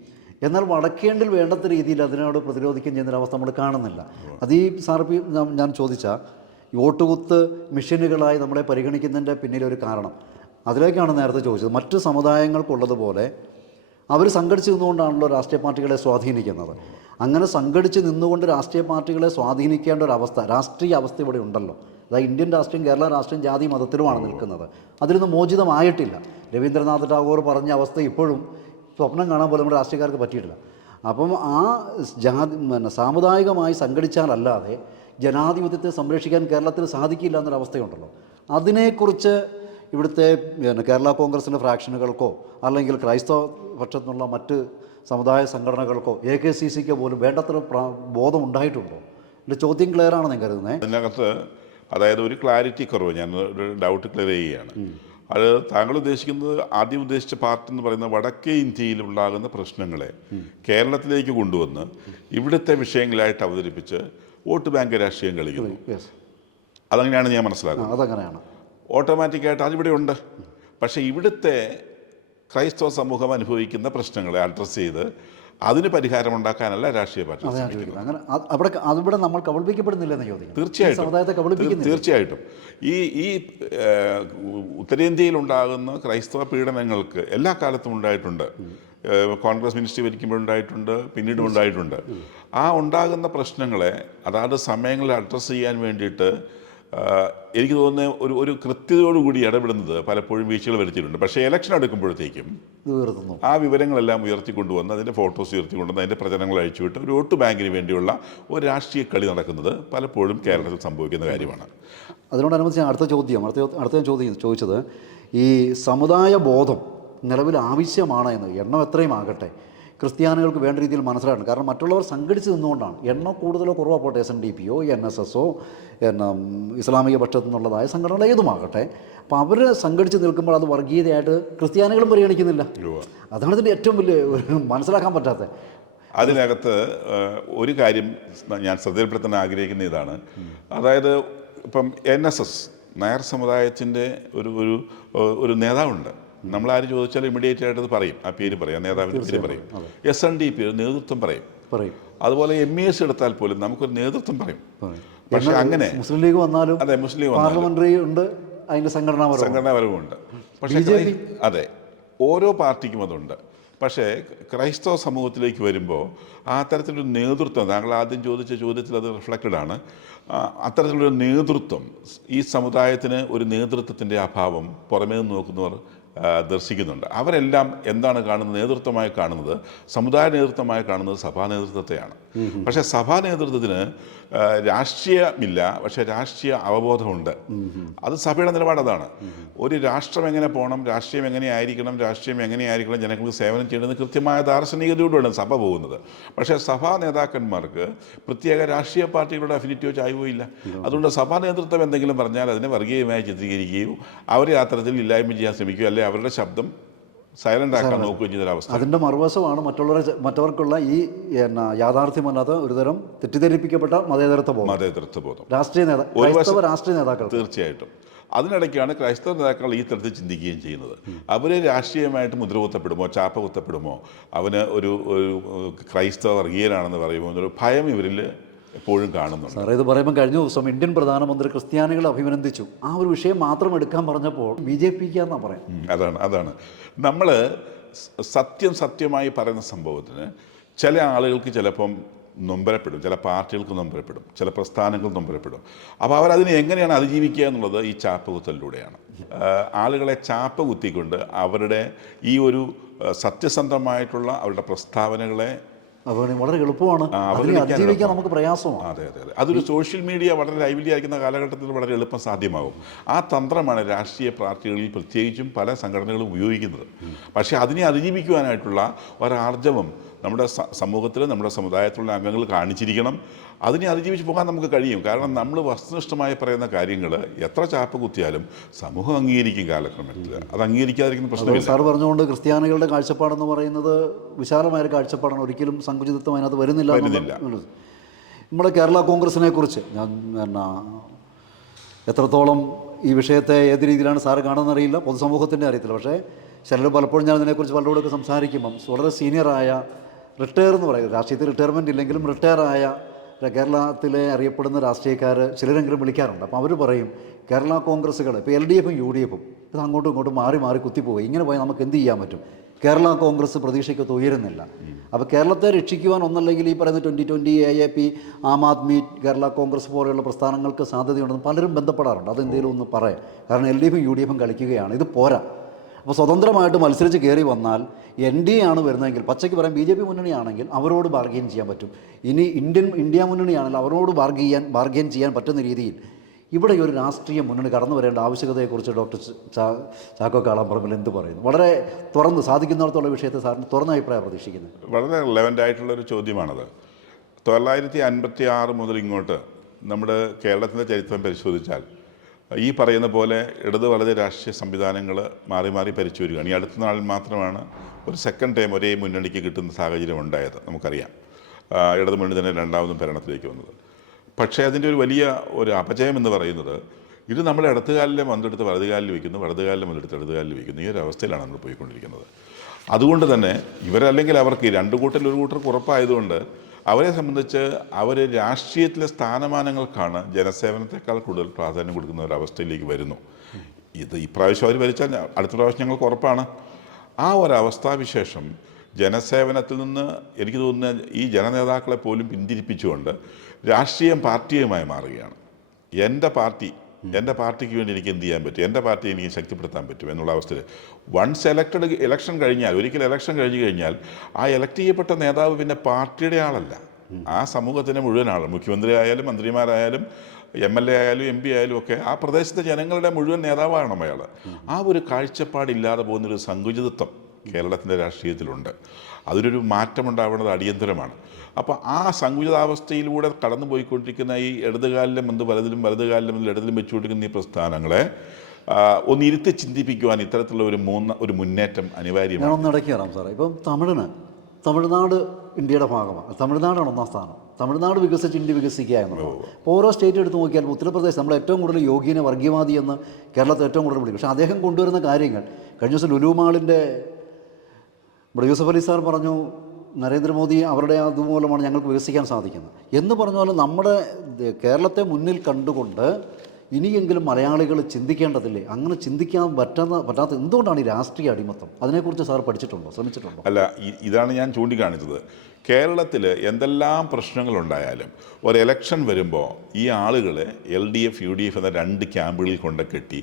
എന്നാൽ വടക്കേന്ത്യയിൽ വേണ്ടത്ര രീതിയിൽ അതിനോട് പ്രതിരോധിക്കുകയും ചെയ്യുന്നൊരവസ്ഥ നമ്മൾ കാണുന്നില്ല. അത് ഈ സാർപ്പി ഞാൻ ചോദിച്ച വോട്ടുകുത്ത് മെഷീനുകളായി നമ്മളെ പരിഗണിക്കുന്നതിൻ്റെ പിന്നിലൊരു കാരണം അതിലേക്കാണ് നേരത്തെ ചോദിച്ചത്. മറ്റ് സമുദായങ്ങൾക്കുള്ളതുപോലെ അവർ സംഘടിച്ച് നിന്നുകൊണ്ടാണല്ലോ രാഷ്ട്രീയ പാർട്ടികളെ സ്വാധീനിക്കുന്നത്. അങ്ങനെ സംഘടിച്ച് നിന്നുകൊണ്ട് രാഷ്ട്രീയ പാർട്ടികളെ സ്വാധീനിക്കേണ്ട ഒരവസ്ഥ, രാഷ്ട്രീയ അവസ്ഥ ഇവിടെ ഉണ്ടല്ലോ. അതായത് ഇന്ത്യൻ രാഷ്ട്രീയം, കേരള രാഷ്ട്രീയം ജാതി മതത്തിലുമാണ് നിൽക്കുന്നത്. അതിൽ നിന്ന് മോചിതമായിട്ടില്ല. രവീന്ദ്രനാഥ് ടാഗോർ പറഞ്ഞ അവസ്ഥ ഇപ്പോഴും സ്വപ്നം കാണാൻ പോലും നമ്മുടെ രാഷ്ട്രീയക്കാർക്ക് പറ്റിയിട്ടില്ല. അപ്പം ആ സാമുദായികമായി സംഘടിച്ചാലല്ലാതെ ജനാധിപത്യത്തെ സംരക്ഷിക്കാൻ കേരളത്തിൽ സാധിക്കില്ല എന്നൊരവസ്ഥയുണ്ടല്ലോ. അതിനെക്കുറിച്ച് ഇവിടുത്തെ കേരള കോൺഗ്രസിൻ്റെ ഫ്രാക്ഷനുകൾക്കോ അല്ലെങ്കിൽ ക്രൈസ്തവ പക്ഷത്തുനിന്നുള്ള മറ്റ് സമുദായ സംഘടനകൾക്കോ AKCCക്കോ പോലും വേണ്ടത്ര ബോധം ഉണ്ടായിട്ടുണ്ടോ? എൻ്റെ ചോദ്യം ക്ലിയർ ആണെന്ന് കരുതുന്നത്. അതിനകത്ത് അതായത് ഒരു ക്ലാരിറ്റി കുറവ്, ഞാൻ ഒരു ഡൗട്ട് ക്ലിയർ ചെയ്യുകയാണ്. അത് താങ്കൾ ഉദ്ദേശിക്കുന്നത്, ആദ്യം ഉദ്ദേശിച്ച പാർട്ടി എന്ന് പറയുന്നത് വടക്കേ ഇന്ത്യയിൽ ഉണ്ടാകുന്ന പ്രശ്നങ്ങളെ കേരളത്തിലേക്ക് കൊണ്ടുവന്ന് ഇവിടുത്തെ വിഷയങ്ങളായിട്ട് അവതരിപ്പിച്ച് വോട്ട് ബാങ്ക് രാഷ്ട്രീയം കളിക്കുന്നു. അതങ്ങനെയാണ് ഞാൻ മനസ്സിലാക്കുന്നത്. അതങ്ങനെയാണ്. ഓട്ടോമാറ്റിക്കായിട്ട് അതിവിടെ ഉണ്ട്. പക്ഷേ ഇവിടുത്തെ ക്രൈസ്തവ സമൂഹം അനുഭവിക്കുന്ന പ്രശ്നങ്ങളെ അഡ്രസ്സ് ചെയ്ത് അതിന് പരിഹാരമുണ്ടാക്കാനല്ല രാഷ്ട്രീയ പാർട്ടി. അങ്ങനെ അവിടെ നമ്മൾ കബളിപ്പിക്കപ്പെടുന്നില്ലെന്ന് ചോദിക്കും. തീർച്ചയായിട്ടും ഈ ഉത്തരേന്ത്യയിൽ ഉണ്ടാകുന്ന ക്രൈസ്തവ പീഡനങ്ങൾക്ക് എല്ലാ കാലത്തും ഉണ്ടായിട്ടുണ്ട്. കോൺഗ്രസ് മിനിസ്ട്രി ഭരിക്കുമ്പോഴുണ്ടായിട്ടുണ്ട്, പിന്നീടും ഉണ്ടായിട്ടുണ്ട്. ആ ഉണ്ടാകുന്ന പ്രശ്നങ്ങളെ അതാത് സമയങ്ങളിൽ അഡ്രസ്സ് ചെയ്യാൻ വേണ്ടിയിട്ട് എനിക്ക് തോന്നുന്നത് ഒരു കൃത്യതയോടുകൂടി ഇടപെടുന്നത് പലപ്പോഴും വീഴ്ചകൾ വരുത്തിയിട്ടുണ്ട്. പക്ഷേ ഇലക്ഷൻ എടുക്കുമ്പോഴത്തേക്കും ആ വിവരങ്ങളെല്ലാം ഉയർത്തിക്കൊണ്ടുവന്ന് അതിൻ്റെ ഫോട്ടോസ് ഉയർത്തിക്കൊണ്ടുവന്ന് അതിൻ്റെ പ്രചരണങ്ങൾ അഴിച്ചുവിട്ട് ഒരു വോട്ട് ബാങ്കിന് വേണ്ടിയുള്ള ഒരു രാഷ്ട്രീയ കളി നടക്കുന്നത് പലപ്പോഴും കേരളത്തിൽ സംഭവിക്കുന്ന കാര്യമാണ്. അതിനോടനുബന്ധിച്ച് അടുത്ത ചോദ്യം ചോദിച്ചത് ഈ സമുദായ ബോധം നിലവിൽ ആവശ്യമാണ് എന്ന്. എണ്ണം എത്രയും ആകട്ടെ, ക്രിസ്ത്യാനികൾക്ക് വേണ്ട രീതിയിൽ മനസ്സിലാക്കണം. കാരണം മറ്റുള്ളവർ സംഘടിച്ച് നിന്നുകൊണ്ടാണ്. എണ്ണം കൂടുതലോ കുറവോ പോട്ടെ, SNDPയോ NSSോ ഇസ്ലാമിക പക്ഷത്തു നിന്നുള്ളതായ സംഘടനകൾ ഏതുമാകട്ടെ, അപ്പോൾ അവർ സംഘടിച്ച് നിൽക്കുമ്പോൾ അത് വർഗീയതയായിട്ട് ക്രിസ്ത്യാനികളും പരിഗണിക്കുന്നില്ല. അതാണ് ഇതിൻ്റെ ഏറ്റവും വലിയ മനസ്സിലാക്കാൻ പറ്റാത്തത്. അതിനകത്ത് ഒരു കാര്യം ഞാൻ ശ്രദ്ധയിൽപ്പെടുത്താൻ ആഗ്രഹിക്കുന്ന ഇതാണ്. അതായത് ഇപ്പം NSS നായർ സമുദായത്തിൻ്റെ ഒരു നേതാവുണ്ട്. നമ്മളാരും ചോദിച്ചാലും ഇമ്മീഡിയറ്റ് ആയിട്ട് അത് പറയും, ആ പേര് പറയും, നേതാവിൻ്റെ പേര് പറയും. SNDP നേതൃത്വം പറയും. അതുപോലെ MES എടുത്താൽ പോലും നമുക്കൊരു നേതൃത്വം പറയും. പക്ഷേ അങ്ങനെ മുസ്ലിം ലീഗ് വന്നാലും അതെ മുസ്ലിം ലീഗ് പാർലമെന്ററി ഉണ്ട്, അതിൻ്റെ സംഘടനാപരമുണ്ട്. പക്ഷേ അതെ ഓരോ പാർട്ടിക്കും അതുണ്ട്. പക്ഷേ ക്രൈസ്തവ സമൂഹത്തിലേക്ക് വരുമ്പോൾ ആ തരത്തിലൊരു നേതൃത്വം, താങ്കൾ ആദ്യം ചോദിച്ച ചോദ്യത്തിൽ അത് റിഫ്ലക്റ്റഡ് ആണ്. അത്തരത്തിലൊരു നേതൃത്വം, ഈ സമുദായത്തിന് ഒരു നേതൃത്വത്തിൻ്റെ അഭാവം പുറമേ നിന്ന് നോക്കുന്നവർ ദർശിക്കുന്നുണ്ട്. അവരെല്ലാം എന്താണ് കാണുന്നത്? നേതൃത്വമായി കാണുന്നത്, സമുദായ നേതൃത്വമായി കാണുന്നത് സഭാ നേതൃത്വത്തെയാണ്. പക്ഷേ സഭാ നേതൃത്വത്തിന് രാഷ്ട്രീയമില്ല, പക്ഷേ രാഷ്ട്രീയ അവബോധമുണ്ട്. അത് സഭയുടെ നിലപാട് അതാണ്. ഒരു രാഷ്ട്രം എങ്ങനെ പോകണം, രാഷ്ട്രീയം എങ്ങനെയായിരിക്കണം, ജനങ്ങൾക്ക് സേവനം ചെയ്യേണ്ടത് കൃത്യമായ ദാർശനികതയോടെയാണ് സഭ പോകുന്നത്. പക്ഷേ സഭാ നേതാക്കന്മാർക്ക് പ്രത്യേക രാഷ്ട്രീയ പാർട്ടികളുടെ അഫിനിറ്റിയോ ചായ്വോ ഇല്ല. അതുകൊണ്ട് സഭാ നേതൃത്വം എന്തെങ്കിലും പറഞ്ഞാൽ അതിനെ വർഗീയമായി ചിത്രീകരിക്കുകയും അവരെ ആ തരത്തിൽ ഇല്ലായ്മ ചെയ്യാൻ ശ്രമിക്കുകയോ അല്ലെങ്കിൽ അവരുടെ ശബ്ദം സൈലന്റ് ആക്കാൻ നോക്കുകയും ചെയ്തൊരവസ്ഥ. അതിൻ്റെ മറുവശമാണ് മറ്റവർക്കുള്ള ഈ യാഥാർത്ഥ്യമല്ലാത്ത ഒരുതരം തെറ്റിദ്ധരിപ്പിക്കപ്പെട്ട മതേതരത്വ ബോധം രാഷ്ട്രീയ നേതാക്കൾ. തീർച്ചയായിട്ടും അതിനിടയ്ക്കാണ് ക്രൈസ്തവ നേതാക്കൾ ഈ തരത്തിൽ ചിന്തിക്കുകയും ചെയ്യുന്നത്. അവർ രാഷ്ട്രീയമായിട്ട് മുദ്ര കുത്തപ്പെടുമോ, ചാപ്പ കുത്തപ്പെടുമോ, അവന് ഒരു ക്രൈസ്തവ വർഗീയനാണെന്ന് പറയുമ്പോൾ എന്നൊരു ഭയം ഇവരിൽ എപ്പോഴും കാണുന്നുണ്ട്. സാറേ, ഇത് പറയുമ്പോൾ കഴിഞ്ഞ ദിവസം ഇന്ത്യൻ പ്രധാനമന്ത്രി ക്രിസ്ത്യാനികളെ അഭിനന്ദിച്ചു. ആ ഒരു വിഷയം മാത്രം എടുക്കാൻ പറഞ്ഞപ്പോൾ BJP എന്നാണ് പറയാം. അതാണ് നമ്മൾ സത്യമായി പറയുന്ന സംഭവത്തിന് ചില ആളുകൾക്ക് ചിലപ്പം നൊമ്പരപ്പെടും, ചില പാർട്ടികൾക്ക് നൊമ്പരപ്പെടും, ചില പ്രസ്ഥാനങ്ങൾ നൊമ്പരപ്പെടും. അപ്പോൾ അവരതിനെ എങ്ങനെയാണ് അതിജീവിക്കുക എന്നുള്ളത് ഈ ചാപ്പ കുത്തലിലൂടെയാണ്. ആളുകളെ ചാപ്പ കുത്തിക്കൊണ്ട് അവരുടെ ഈ ഒരു സത്യസന്ധമായിട്ടുള്ള അവരുടെ പ്രസ്താവനകളെ വളരെ എളുപ്പമാണ് അതിജീവിക്കാൻ, നമുക്ക് പ്രയാസമാണ്. അതെ. അതൊരു സോഷ്യൽ മീഡിയ വളരെ ലൈവ്ലി ആയിരിക്കുന്ന കാലഘട്ടത്തിൽ വളരെ എളുപ്പം സാധ്യമാകും. ആ തന്ത്രമാണ് രാഷ്ട്രീയ പാർട്ടികളിൽ പ്രത്യേകിച്ചും പല സംഘടനകളും ഉപയോഗിക്കുന്നത്. പക്ഷേ അതിനെ അതിജീവിക്കുവാനായിട്ടുള്ള ഒരാർജവം നമ്മുടെ സമൂഹത്തിൽ, നമ്മുടെ സമുദായത്തിലുള്ള അംഗങ്ങൾ കാണിച്ചിരിക്കണം. അതിനെ അതിജീവിച്ച് പോകാൻ നമുക്ക് കഴിയും. കാരണം നമ്മൾ വസ്തുനിഷ്ഠമായി പറയുന്ന കാര്യങ്ങൾ എത്ര ചാപ്പ കുത്തിയാലും സമൂഹം അംഗീകരിക്കും കാലക്രമത്തിൽ. അത് അംഗീകരിക്കാതിരിക്കുന്ന പ്രശ്നമില്ല. സാർ പറഞ്ഞുകൊണ്ട് ക്രിസ്ത്യാനികളുടെ കാഴ്ചപ്പാടെന്ന് പറയുന്നത് വിശാലമായൊരു കാഴ്ചപ്പാടാണ്, ഒരിക്കലും സങ്കുചിതത്വം അതിനകത്ത് വരുന്നില്ല. നമ്മുടെ കേരള കോൺഗ്രസിനെ കുറിച്ച് ഞാൻ എത്രത്തോളം ഈ വിഷയത്തെ ഏത് രീതിയിലാണ് സാറ് കാണുന്നറിയില്ല, പൊതുസമൂഹത്തിൻ്റെ അറിയത്തില്ല. പക്ഷേ ചിലർ പലപ്പോഴും ഞാൻ ഇതിനെക്കുറിച്ച് പലരോടൊക്കെ സംസാരിക്കുമ്പം വളരെ സീനിയറായ റിട്ടയർ എന്ന് പറയുന്നത്, രാഷ്ട്രീയത്തിൽ റിട്ടയർമെൻറ്റ് ഇല്ലെങ്കിലും റിട്ടയറായ കേരളത്തിലെ അറിയപ്പെടുന്ന രാഷ്ട്രീയക്കാർ ചിലരെങ്കിലും വിളിക്കാറുണ്ട്. അപ്പോൾ അവർ പറയും കേരള കോൺഗ്രസ്സുകൾ ഇപ്പോൾ LDFും UDF ഇത് അങ്ങോട്ടും ഇങ്ങോട്ടും മാറി കുത്തിപ്പോയി, ഇങ്ങനെ പോയി നമുക്ക് എന്ത് ചെയ്യാൻ പറ്റും? കേരള കോൺഗ്രസ് പ്രതീക്ഷയ്ക്കൊത്ത് ഉയരുന്നില്ല. അപ്പോൾ കേരളത്തെ രക്ഷിക്കുവാൻ ഒന്നല്ലെങ്കിൽ ഈ പറയുന്ന 2020 AAP, ആം ആദ്മി, കേരള കോൺഗ്രസ് പോലെയുള്ള പ്രസ്ഥാനങ്ങൾക്ക് സാധ്യതയുണ്ടെന്ന് പലരും ബന്ധപ്പെടാറുണ്ട്. അതെന്തെങ്കിലും ഒന്ന് പറയാം. കാരണം LDFും UDFും കളിക്കുകയാണ്, ഇത് പോരാ. അപ്പോൾ സ്വതന്ത്രമായിട്ട് മത്സരിച്ച് കയറി വന്നാൽ NDA ആണ് വരുന്നതെങ്കിൽ, പച്ചയ്ക്ക് പറയാം BJP മുന്നണിയാണെങ്കിൽ അവരോട് ബാർഗെയിൻ ചെയ്യാൻ പറ്റും. ഇനി ഇന്ത്യ മുന്നണിയാണെങ്കിൽ അവരോട് ബാർഗെയിൻ ചെയ്യാൻ പറ്റുന്ന രീതിയിൽ ഇവിടെ ഒരു രാഷ്ട്രീയ മുന്നണി കടന്നു വരേണ്ട ആവശ്യകതയെക്കുറിച്ച് ഡോക്ടർ ചാക്കോ കാളാമ്പറമ്പിൽ എന്ത് പറയുന്നു? വളരെ തുറന്ന് സാധിക്കുന്നിടത്തോളം വിഷയത്തെ സാറിന് തുറന്ന അഭിപ്രായം പ്രതീക്ഷിക്കുന്നത്. വളരെ റെലവൻ്റ് ആയിട്ടുള്ളൊരു ചോദ്യമാണത്. 956 മുതൽ ഇങ്ങോട്ട് നമ്മുടെ കേരളത്തിൻ്റെ ചരിത്രം പരിശോധിച്ചാൽ ഈ പറയുന്ന പോലെ ഇടത് വലത് രാഷ്ട്രീയ സംവിധാനങ്ങൾ മാറി ഭരിച്ചു വരികയാണ്. ഈ അടുത്ത നാളിൽ മാത്രമാണ് ഒരു സെക്കൻഡ് ടൈം ഒരേ മുന്നണിക്ക് കിട്ടുന്ന സാഹചര്യം ഉണ്ടായത്. നമുക്കറിയാം, ഇടത് മുന്നണി തന്നെ രണ്ടാമതും ഭരണത്തിലേക്ക് വന്നത്. പക്ഷേ അതിൻ്റെ ഒരു വലിയ അപജയം എന്ന് പറയുന്നത്, ഇത് നമ്മൾ ഇടത്തുകാലിലെ മന്തെടുത്ത് വലതുകാലിൽ വയ്ക്കുന്നു, വലതുകാലിലെ മന്തെടുത്ത് ഇടതുകാലിൽ വയ്ക്കുന്നു. ഈ ഒരു അവസ്ഥയിലാണ് നമ്മൾ പോയിക്കൊണ്ടിരിക്കുന്നത്. അതുകൊണ്ട് തന്നെ ഇവരല്ലെങ്കിൽ അവർക്ക് രണ്ടു കൂട്ടരിൽ ഒരു കൂട്ടർക്ക് ഉറപ്പായതുകൊണ്ട് അവരെ സംബന്ധിച്ച് അവർ രാഷ്ട്രീയത്തിലെ സ്ഥാനമാനങ്ങൾക്കാണ് ജനസേവനത്തെക്കാൾ കൂടുതൽ പ്രാധാന്യം കൊടുക്കുന്ന ഒരവസ്ഥയിലേക്ക് വരുന്നു. ഇത് ഇപ്രാവശ്യം അവർ ഭരിച്ചാൽ അടുത്ത പ്രാവശ്യം ഞങ്ങൾക്ക് ഉറപ്പാണ്. ആ ഒരവസ്ഥാവിശേഷം ജനസേവനത്തിൽ നിന്ന് എനിക്ക് തോന്നുന്ന ഈ ജനനേതാക്കളെ പോലും പിന്തിരിപ്പിച്ചുകൊണ്ട് രാഷ്ട്രീയം പാർട്ടിയുമായി മാറുകയാണ്. എൻ്റെ പാർട്ടിക്ക് വേണ്ടി എനിക്ക് എന്ത് ചെയ്യാൻ പറ്റും, എൻ്റെ പാർട്ടിയെ എനിക്ക് ശക്തിപ്പെടുത്താൻ പറ്റും എന്നുള്ള അവസ്ഥയിൽ വൺസ് ഇലക്ഷൻ കഴിഞ്ഞാൽ, ഒരിക്കൽ ഇലക്ഷൻ കഴിഞ്ഞു കഴിഞ്ഞാൽ ആ എലക്ട് ചെയ്യപ്പെട്ട നേതാവ് പിന്നെ പാർട്ടിയുടെ ആളല്ല, ആ സമൂഹത്തിൻ്റെ മുഴുവൻ ആൾ, മുഖ്യമന്ത്രി ആയാലും മന്ത്രിമാരായാലും MLA ആയാലും MP ആയാലും ഒക്കെ ആ പ്രദേശത്തെ ജനങ്ങളുടെ മുഴുവൻ നേതാവാകണം അയാൾ. ആ ഒരു കാഴ്ചപ്പാടില്ലാതെ പോകുന്നൊരു സങ്കുചിതത്വം കേരളത്തിൻ്റെ രാഷ്ട്രീയത്തിലുണ്ട്. അതിലൊരു മാറ്റമുണ്ടാവേണ്ടത് അടിയന്തരമാണ്. അപ്പോൾ ആ സങ്കുചിതാവസ്ഥയിലൂടെ കടന്നു പോയിക്കൊണ്ടിരിക്കുന്ന ഈ ഇടതുകാലിലും വലതിലും ഇടതിലും വെച്ചുകൊണ്ടിരിക്കുന്ന ഈ പ്രസ്ഥാനങ്ങളെ ഒന്ന് ഇരുത്തി ചിന്തിപ്പിക്കുവാൻ ഇത്തരത്തിലുള്ള ഒരു മുന്നേറ്റം അനിവാര്യമാണ്. ഞാനൊന്ന് ഇടയ്ക്ക് കയറാം സാറേ. ഇപ്പം തമിഴ്നാട് ഇന്ത്യയുടെ ഭാഗമാണ്. തമിഴ്നാടാണ് ഒന്നാം സ്ഥാനം. തമിഴ്നാട് വികസിച്ച് ഇന്ത്യ വികസിക്കുക എന്നുള്ളത്. അപ്പോൾ ഓരോ സ്റ്റേറ്റ് എടുത്ത് നോക്കിയാൽ ഉത്തർപ്രദേശ് നമ്മൾ ഏറ്റവും കൂടുതൽ യോഗിനെ വർഗീയവാദി എന്ന് കേരളത്തിൽ ഏറ്റവും കൂടുതൽ വിളിക്കും. പക്ഷേ അദ്ദേഹം കൊണ്ടുവരുന്ന കാര്യങ്ങൾ, കഴിഞ്ഞ ദിവസം ലുലു മാളിൻ്റെ നമ്മുടെ യൂസഫ് അലി സാർ പറഞ്ഞു, നരേന്ദ്രമോദി അവരുടെ അതുമൂലമാണ് ഞങ്ങൾക്ക് വികസിക്കാൻ സാധിക്കുന്നത് എന്ന് പറഞ്ഞ പോലെ നമ്മുടെ കേരളത്തെ മുന്നിൽ കണ്ടുകൊണ്ട് ഇനിയെങ്കിലും മലയാളികൾ ചിന്തിക്കേണ്ടതില്ലേ? അങ്ങനെ ചിന്തിക്കാൻ പറ്റാത്ത എന്തുകൊണ്ടാണ് ഈ രാഷ്ട്രീയ അടിമത്തം? അതിനെക്കുറിച്ച് സാർ പഠിച്ചിട്ടുണ്ടോ, ശ്രമിച്ചിട്ടുണ്ടോ? അല്ല, ഇതാണ് ഞാൻ ചൂണ്ടിക്കാണിച്ചത്. കേരളത്തിൽ എന്തെല്ലാം പ്രശ്നങ്ങളുണ്ടായാലും ഒരു ഇലക്ഷൻ വരുമ്പോൾ ഈ ആളുകളെ LDF UDF എന്ന 2 ക്യാമ്പുകളിൽ കൊണ്ട് കെട്ടി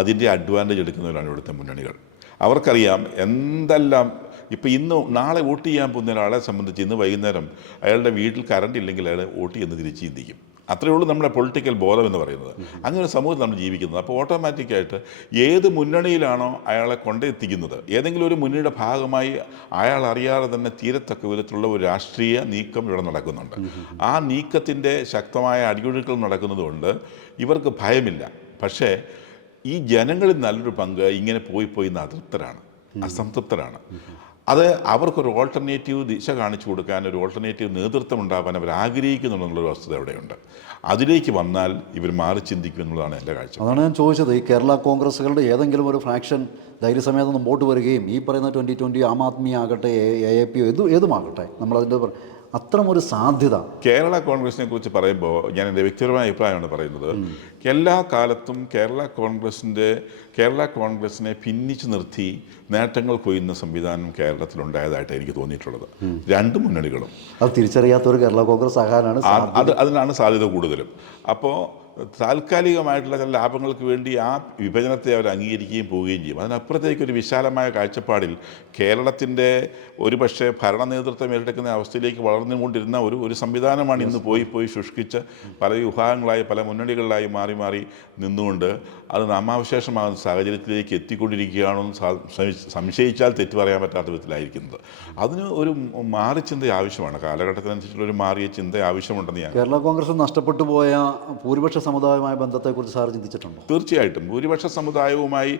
അതിൻ്റെ അഡ്വാൻറ്റേജ് എടുക്കുന്നവരാണ് ഇവിടുത്തെ മുന്നണികൾ. അവർക്കറിയാം എന്തെല്ലാം. ഇപ്പോൾ നാളെ വോട്ട് ചെയ്യാൻ പോകുന്ന ഒരാളെ സംബന്ധിച്ച് ഇന്ന് വൈകുന്നേരം അയാളുടെ വീട്ടിൽ കറണ്ട് ഇല്ലെങ്കിൽ അയാൾ വോട്ട് ചെയ്യുന്ന തിരിച്ച് ചിന്തിക്കും. അത്രയേ ഉള്ളൂ നമ്മുടെ പൊളിറ്റിക്കൽ ബോധം എന്ന് പറയുന്നത്. അങ്ങനെ ഒരു സമൂഹത്തിൽ നമ്മൾ ജീവിക്കുന്നത്. അപ്പോൾ ഓട്ടോമാറ്റിക്കായിട്ട് ഏത് മുന്നണിയിലാണോ അയാളെ കൊണ്ടെത്തിക്കുന്നത്, ഏതെങ്കിലും ഒരു മുന്നണിയുടെ ഭാഗമായി അയാൾ അറിയാതെ തന്നെ തീരത്തക്ക വിധത്തിലുള്ള ഒരു രാഷ്ട്രീയ നീക്കം ഇവിടെ നടക്കുന്നുണ്ട്. ആ നീക്കത്തിൻ്റെ ശക്തമായ അടിയൊഴുക്കൾ നടക്കുന്നതുകൊണ്ട് ഇവർക്ക് ഭയമില്ല. പക്ഷേ ഈ ജനങ്ങളിൽ നല്ലൊരു പങ്ക് ഇങ്ങനെ പോയി അതൃപ്തരാണ്, അസംതൃപ്തരാണ്. അത് അവർക്കൊരു ഓൾട്ടർനേറ്റീവ് ദിശ കാണിച്ചു കൊടുക്കാൻ, ഒരു ഓൾട്ടർനേറ്റീവ് നേതൃത്വം ഉണ്ടാകാൻ അവർ ആഗ്രഹിക്കുന്നുള്ളൊരു വസ്തുത അവിടെയുണ്ട്. അതിലേക്ക് വന്നാൽ ഇവർ മാറി ചിന്തിക്കും എന്നുള്ളതാണ് എൻ്റെ കാഴ്ച. അതാണ് ഞാൻ ചോദിച്ചത്. ഈ കേരള കോൺഗ്രസ്സുകളുടെ ഏതെങ്കിലും ഒരു ഫ്രാക്ഷൻ ധൈര്യസമേതം മുമ്പോട്ട് വരികയും ഈ പറയുന്ന 2020 ആം ആദ്മി ആകട്ടെ, AAP ഏതുമാകട്ടെ, നമ്മളതിൻ്റെ അത്തരമൊരു സാധ്യത. കേരള കോൺഗ്രസിനെ കുറിച്ച് പറയുമ്പോൾ ഞാൻ എൻ്റെ വ്യക്തിപരമായ അഭിപ്രായമാണ് പറയുന്നത്. എല്ലാ കാലത്തും കേരള കോൺഗ്രസിനെ ഭിന്നിച്ച് നിർത്തി നേട്ടങ്ങൾ കൊയ്യുന്ന സംവിധാനം കേരളത്തിലുണ്ടായതായിട്ട് എനിക്ക് തോന്നിയിട്ടുള്ളത്. 2 മുന്നണികളും അത് തിരിച്ചറിയാത്തൊരു കേരള കോൺഗ്രസ് ആകാനാണ് അതിനാണ് സാധ്യത കൂടുതലും. അപ്പോൾ താൽക്കാലികമായിട്ടുള്ള ചില ലാഭങ്ങൾക്ക് വേണ്ടി ആ വിഭജനത്തെ അവർ അംഗീകരിക്കുകയും പോവുകയും ചെയ്യും. അതിനപ്പുറത്തേക്കൊരു വിശാലമായ കാഴ്ചപ്പാടിൽ കേരളത്തിൻ്റെ ഒരുപക്ഷെ ഭരണ നേതൃത്വം ഏറ്റെടുക്കുന്ന അവസ്ഥയിലേക്ക് വളർന്നുകൊണ്ടിരുന്ന ഒരു സംവിധാനമാണ് ഇന്ന് പോയി ശുഷ്കിച്ച് പല വിഭാഗങ്ങളായി പല മുന്നണികളിലായി മാറി നിന്നുകൊണ്ട് അത് നാമാവശേഷമാകുന്ന സാഹചര്യത്തിലേക്ക് എത്തിക്കൊണ്ടിരിക്കുകയാണെന്ന് സംശയിച്ചാൽ തെറ്റു പറയാൻ പറ്റാത്ത വിധത്തിലായിരിക്കുന്നത്. അതിന് ഒരു മാറിച്ചിന്ത ആവശ്യമാണ്. കാലഘട്ടത്തിനനുസരിച്ചുള്ള ഒരു മാറിയ ചിന്ത ആവശ്യമുണ്ടെന്ന് ഞാൻ. കേരള കോൺഗ്രസ് നഷ്ടപ്പെട്ടു പോയ ഭൂരിപക്ഷ സമുദായവുമായി ബന്ധത്തെക്കുറിച്ച് സാർ ചിന്തിച്ചിട്ടുണ്ടോ? തീർച്ചയായിട്ടും ഭൂരിപക്ഷ സമുദായവുമായി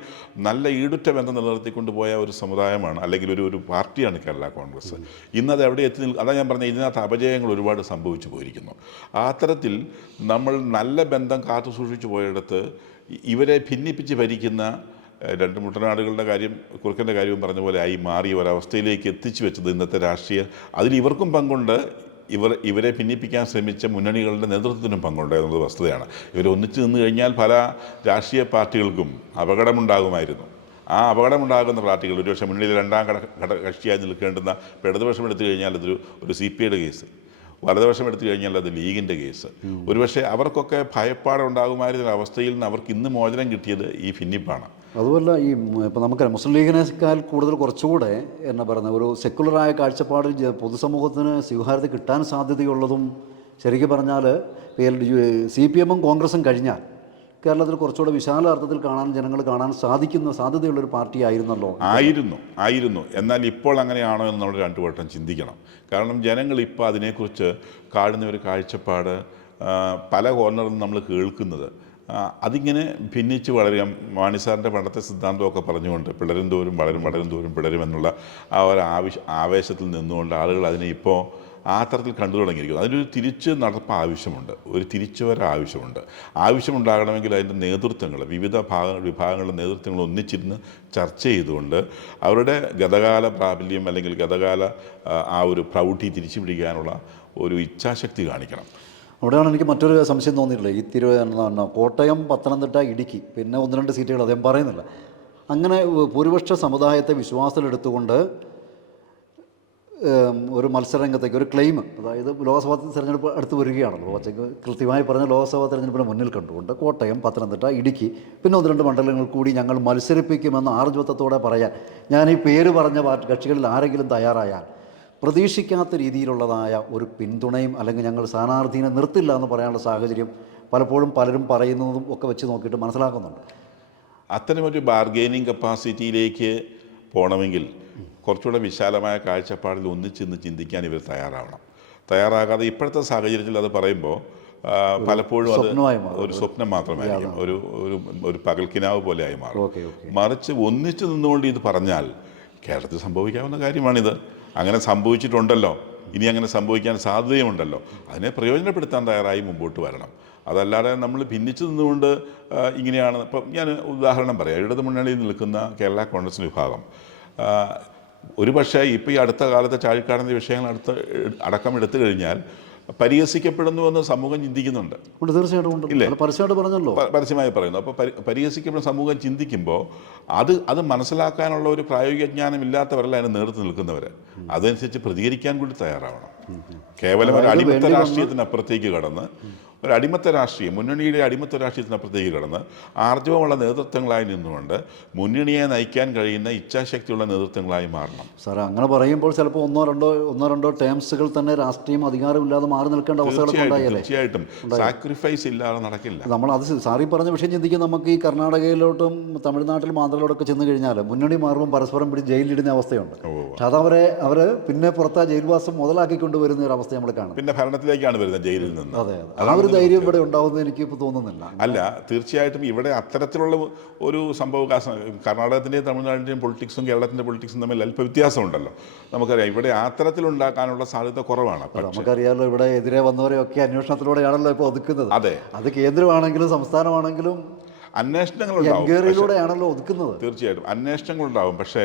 നല്ല ഈടുറ്റ ബന്ധം നിലനിർത്തിക്കൊണ്ടുപോയ ഒരു സമുദായമാണ്, അല്ലെങ്കിൽ ഒരു പാർട്ടിയാണ് കേരള കോൺഗ്രസ്. ഇന്നത് എവിടെ അതാ ഞാൻ പറഞ്ഞത്, ഇതിനകത്ത് അപജയങ്ങൾ ഒരുപാട് സംഭവിച്ചു പോയിരിക്കുന്നു. ആ തരത്തിൽ നമ്മൾ നല്ല ബന്ധം കാത്തു സൂക്ഷിച്ചു പോയിടത്ത് ഇവരെ ഭിന്നിപ്പിച്ച് ഭരിക്കുന്ന 2 മുട്ടനാടുകളുടെ കാര്യം, കുറുക്കൻ്റെ കാര്യവും പറഞ്ഞ പോലെ ആയി മാറിയ ഒരവസ്ഥയിലേക്ക് എത്തിച്ചു വെച്ചത് ഇന്നത്തെ രാഷ്ട്രീയ, അതിൽ ഇവർക്കും പങ്കുണ്ട്. ഇവരെ ഭിന്നിപ്പിക്കാൻ ശ്രമിച്ച മുന്നണികളുടെ നേതൃത്വത്തിനും പങ്കുണ്ട് എന്നുള്ളത് വസ്തുതയാണ്. ഇവർ ഒന്നിച്ചു നിന്ന് കഴിഞ്ഞാൽ പല രാഷ്ട്രീയ പാർട്ടികൾക്കും അപകടമുണ്ടാകുമായിരുന്നു. ആ അപകടമുണ്ടാകുന്ന പാർട്ടികൾ ഒരുപക്ഷെ മുന്നണിയിൽ 2ാം കക്ഷിയായി നിൽക്കേണ്ടുന്ന ഇടതുപക്ഷം എടുത്തു കഴിഞ്ഞാൽ അതൊരു CPIയുടെ കേസ്, വലതുപക്ഷം എടുത്തു കഴിഞ്ഞാൽ അത് ലീഗിൻ്റെ കേസ്. ഒരുപക്ഷെ അവർക്കൊക്കെ ഭയപ്പാടുണ്ടാകുമായിരുന്ന അവസ്ഥയിൽ നിന്ന് അവർക്ക് ഇന്ന് മോചനം കിട്ടിയത് ഈ ഭിന്നിപ്പാണ്. അതുമല്ല, ഇപ്പോൾ നമുക്കറിയാം മുസ്ലിം ലീഗിനേക്കാൾ കൂടുതൽ കുറച്ചുകൂടെ എന്നാ പറയുന്നത് ഒരു സെക്കുലറായ കാഴ്ചപ്പാടിൽ പൊതുസമൂഹത്തിന് സ്വീകാര്യത കിട്ടാൻ സാധ്യതയുള്ളതും, ശരിക്കും പറഞ്ഞാൽ CPM-ഉം കോൺഗ്രസും കഴിഞ്ഞാൽ കേരളത്തിൽ കുറച്ചുകൂടെ വിശാല അർത്ഥത്തിൽ ജനങ്ങൾ കാണാൻ സാധ്യതയുള്ളൊരു പാർട്ടി ആയിരുന്നല്ലോ. ആയിരുന്നു. എന്നാൽ ഇപ്പോൾ അങ്ങനെയാണോ എന്നുള്ള 2 വട്ടം ചിന്തിക്കണം. കാരണം ജനങ്ങൾ ഇപ്പോൾ അതിനെക്കുറിച്ച് കാണുന്ന ഒരു കാഴ്ചപ്പാട് പല കോർണറിൽ നമ്മൾ കേൾക്കുന്നത് അതിങ്ങനെ ഭിന്നിച്ച് വളരുക. മാണിസാറിൻ്റെ പണ്ടത്തെ സിദ്ധാന്തമൊക്കെ പറഞ്ഞുകൊണ്ട് പിളരും തോറും വളരും പിളരുമെന്നുള്ള ആ ഒരു ആവേശത്തിൽ നിന്നുകൊണ്ട് ആളുകൾ അതിനെ ഇപ്പോൾ ആ തരത്തിൽ കണ്ടു തുടങ്ങിയിരിക്കുന്നു. അതിനൊരു തിരിച്ച് നടപ്പ് ആവശ്യമുണ്ട്, ഒരു തിരിച്ചുവരവ് ആവശ്യമുണ്ടാകണമെങ്കിൽ അതിൻ്റെ നേതൃത്വങ്ങൾ, വിവിധ വിഭാഗങ്ങളുടെ നേതൃത്വങ്ങൾ ഒന്നിച്ചിരുന്ന് ചർച്ച ചെയ്തുകൊണ്ട് അവരുടെ ഗതകാല പ്രാബല്യം അല്ലെങ്കിൽ ഗതകാല ആ ഒരു പ്രൗഢി തിരിച്ചു പിടിക്കാനുള്ള ഒരു ഇച്ഛാശക്തി കാണിക്കണം. അവിടെയാണ് എനിക്ക് മറ്റൊരു സംശയം തോന്നിയിട്ടുള്ളത്. ഈ കോട്ടയം, പത്തനംതിട്ട, ഇടുക്കി, പിന്നെ 1-2 സീറ്റുകൾ അദ്ദേഹം പറയുന്നില്ല. അങ്ങനെ ഭൂരിപക്ഷ സമുദായത്തെ വിശ്വാസത്തിലെടുത്തുകൊണ്ട് ഒരു മത്സരരംഗത്തേക്ക് ഒരു ക്ലെയിം, അതായത് ലോക്സഭാ തെരഞ്ഞെടുപ്പ് അടുത്ത് വരികയാണല്ലോ, കൃത്യമായി പറഞ്ഞ ലോക്സഭാ തെരഞ്ഞെടുപ്പിനെ മുന്നിൽ കണ്ടുകൊണ്ട് കോട്ടയം, പത്തനംതിട്ട, ഇടുക്കി, പിന്നെ 1-2 മണ്ഡലങ്ങൾ കൂടി ഞങ്ങൾ മത്സരിപ്പിക്കുമെന്ന് ആർജവത്തോടെ പറയാൻ ഞാൻ ഈ പേര് പറഞ്ഞ കക്ഷികളിൽ ആരെങ്കിലും തയ്യാറായാൽ പ്രതീക്ഷിക്കാത്ത രീതിയിലുള്ളതായ ഒരു പിന്തുണയും, അല്ലെങ്കിൽ ഞങ്ങൾ സ്ഥാനാർത്ഥിനെ നിർത്തില്ല എന്ന് പറയാനുള്ള സാഹചര്യം പലപ്പോഴും പലരും പറയുന്നതും ഒക്കെ വെച്ച് നോക്കിയിട്ട് മനസ്സിലാക്കുന്നുണ്ട്. അത്തരമൊരു ബാർഗെയിനിങ് കപ്പാസിറ്റിയിലേക്ക് പോകണമെങ്കിൽ കുറച്ചുകൂടെ വിശാലമായ കാഴ്ചപ്പാടിൽ ഒന്നിച്ചിന്ന് ചിന്തിക്കാൻ ഇവർ തയ്യാറാകാതെ ഇപ്പോഴത്തെ സാഹചര്യത്തിൽ അത് പറയുമ്പോൾ പലപ്പോഴും അത് ഒരു സ്വപ്നം മാത്രമായിരിക്കും, ഒരു പകൽക്കിനാവ് പോലെ ആയി മാറും. മറിച്ച് ഒന്നിച്ചു നിന്നുകൊണ്ട് ഇത് പറഞ്ഞാൽ കേരളത്തിൽ സംഭവിക്കാവുന്ന കാര്യമാണിത്. അങ്ങനെ സംഭവിച്ചിട്ടുണ്ടല്ലോ, ഇനി അങ്ങനെ സംഭവിക്കാൻ സാധ്യതയുമുണ്ടല്ലോ. അതിനെ പ്രയോജനപ്പെടുത്താൻ തയ്യാറായി മുമ്പോട്ട് വരണം. അതല്ലാതെ നമ്മൾ ഭിന്നിച്ചു നിന്നുകൊണ്ട് ഇങ്ങനെയാണ്. ഇപ്പം ഞാൻ ഉദാഹരണം പറയാം. ഇടതു മുന്നണിയിൽ നിൽക്കുന്ന കേരള കോൺഗ്രസ് വിഭാഗം ഒരുപക്ഷെ ഇപ്പോൾ ഈ അടുത്ത കാലത്തെ ചാഴിക്കാടൻ്റെ വിഷയങ്ങൾ അടക്കം എടുത്തു കഴിഞ്ഞാൽ പരിഹസിക്കപ്പെടുന്നുവെന്ന് സമൂഹം ചിന്തിക്കുന്നുണ്ട്. ഉണ്ട്, തീർച്ചയായിട്ടും ഉണ്ട്. ഇല്ലേ? അത് പരസ്യമായിട്ട് പറഞ്ഞല്ലോ. പരസ്യമായി പറയുന്നു. അപ്പോൾ പരിഹസിക്കപ്പെടുന്ന സമൂഹം ചിന്തിക്കുമ്പോൾ അത് മനസ്സിലാക്കാനുള്ള ഒരു പ്രായോഗിക ജ്ഞാനം ഇല്ലാത്തവരല്ല അതിന് നേതൃത്വം നിൽക്കുന്നവർ. അതനുസരിച്ച് പ്രതികരിക്കാൻ കൂടി തയ്യാറാവണം. കേവലം ഒരു അടിമത്ത രാഷ്ട്രീയത്തിനപ്പുറത്തേക്ക് കടന്ന് ഒരു അടിമത്ത രാഷ്ട്രീയം, മുന്നണിയുടെ അടിമത്ത രാഷ്ട്രീയത്തിനപ്പുറത്തേക്ക് കടന്ന് ആർജവമുള്ള നേതൃത്വങ്ങളായി നിന്നുകൊണ്ട് മുന്നണിയെ നയിക്കാൻ കഴിയുന്ന ഇച്ഛാശക്തിയുള്ള നേതൃത്വങ്ങളായി മാറണം. സാർ അങ്ങനെ പറയുമ്പോൾ ചിലപ്പോൾ ഒന്നോ രണ്ടോ ടേംസുകൾ തന്നെ രാഷ്ട്രീയം അധികാരമില്ലാതെ മാറി നിൽക്കേണ്ട അവസ്ഥകളൊക്കെ ഉണ്ടായാലേ. തീർച്ചയായിട്ടും സാക്രിഫൈസ് ഇല്ലാതെ നടക്കില്ല. അത് സാറി പറഞ്ഞ വിഷയം ചിന്തിക്കും. നമുക്ക് ഈ കർണാടകയിലോട്ടും തമിഴ്നാട്ടിലും ആന്ധ്രയിലോട്ടൊക്കെ ചെന്ന് കഴിഞ്ഞാൽ മുന്നണി മാറുമ്പോൾ പരസ്പരം പിടിച്ച് ജയിലിലിടുന്ന അവസ്ഥയുണ്ട്. പക്ഷെ അവർ പിന്നെ പുറത്ത് ജയിൽവാസം മുതലാക്കിക്കൊണ്ട് വരുന്ന ഒരു അവസ്ഥ നമ്മൾ കാണും. പിന്നെ ഭരണത്തിലേക്കാണ് വരുന്നത് ജയിലിൽ നിന്ന്. അതെ, ആ ഒരു ധൈര്യം ഇവിടെ ഉണ്ടാവുന്നത് എനിക്ക് ഇപ്പോൾ തോന്നുന്നില്ല. അല്ല, തീർച്ചയായിട്ടും ഇവിടെ അത്തരത്തിലുള്ള ഒരു സംഭവവികാസം കർണാടകത്തിൻ്റെയും തമിഴ്നാടിൻ്റെയും പൊളിറ്റിക്സും കേരളത്തിൻ്റെ പൊളിറ്റിക്സും തമ്മിൽ അല്പ വ്യത്യാസമുണ്ടല്ലോ. നമുക്കറിയാം ഇവിടെ അത്തരത്തിലുണ്ടാക്കാനുള്ള സാധ്യത കുറവാണ്. നമുക്കറിയാമല്ലോ, ഇവിടെ എതിരെ വന്നവരെയൊക്കെ അന്വേഷണത്തിലൂടെയാണല്ലോ ഇപ്പോൾ ഒതുക്കുന്നത്. അതെ, അത് കേന്ദ്രമാണെങ്കിലും സംസ്ഥാനമാണെങ്കിലും അന്വേഷണങ്ങളുണ്ടാവും ഒതുക്കുന്നത്. തീർച്ചയായിട്ടും അന്വേഷണങ്ങളുണ്ടാവും. പക്ഷേ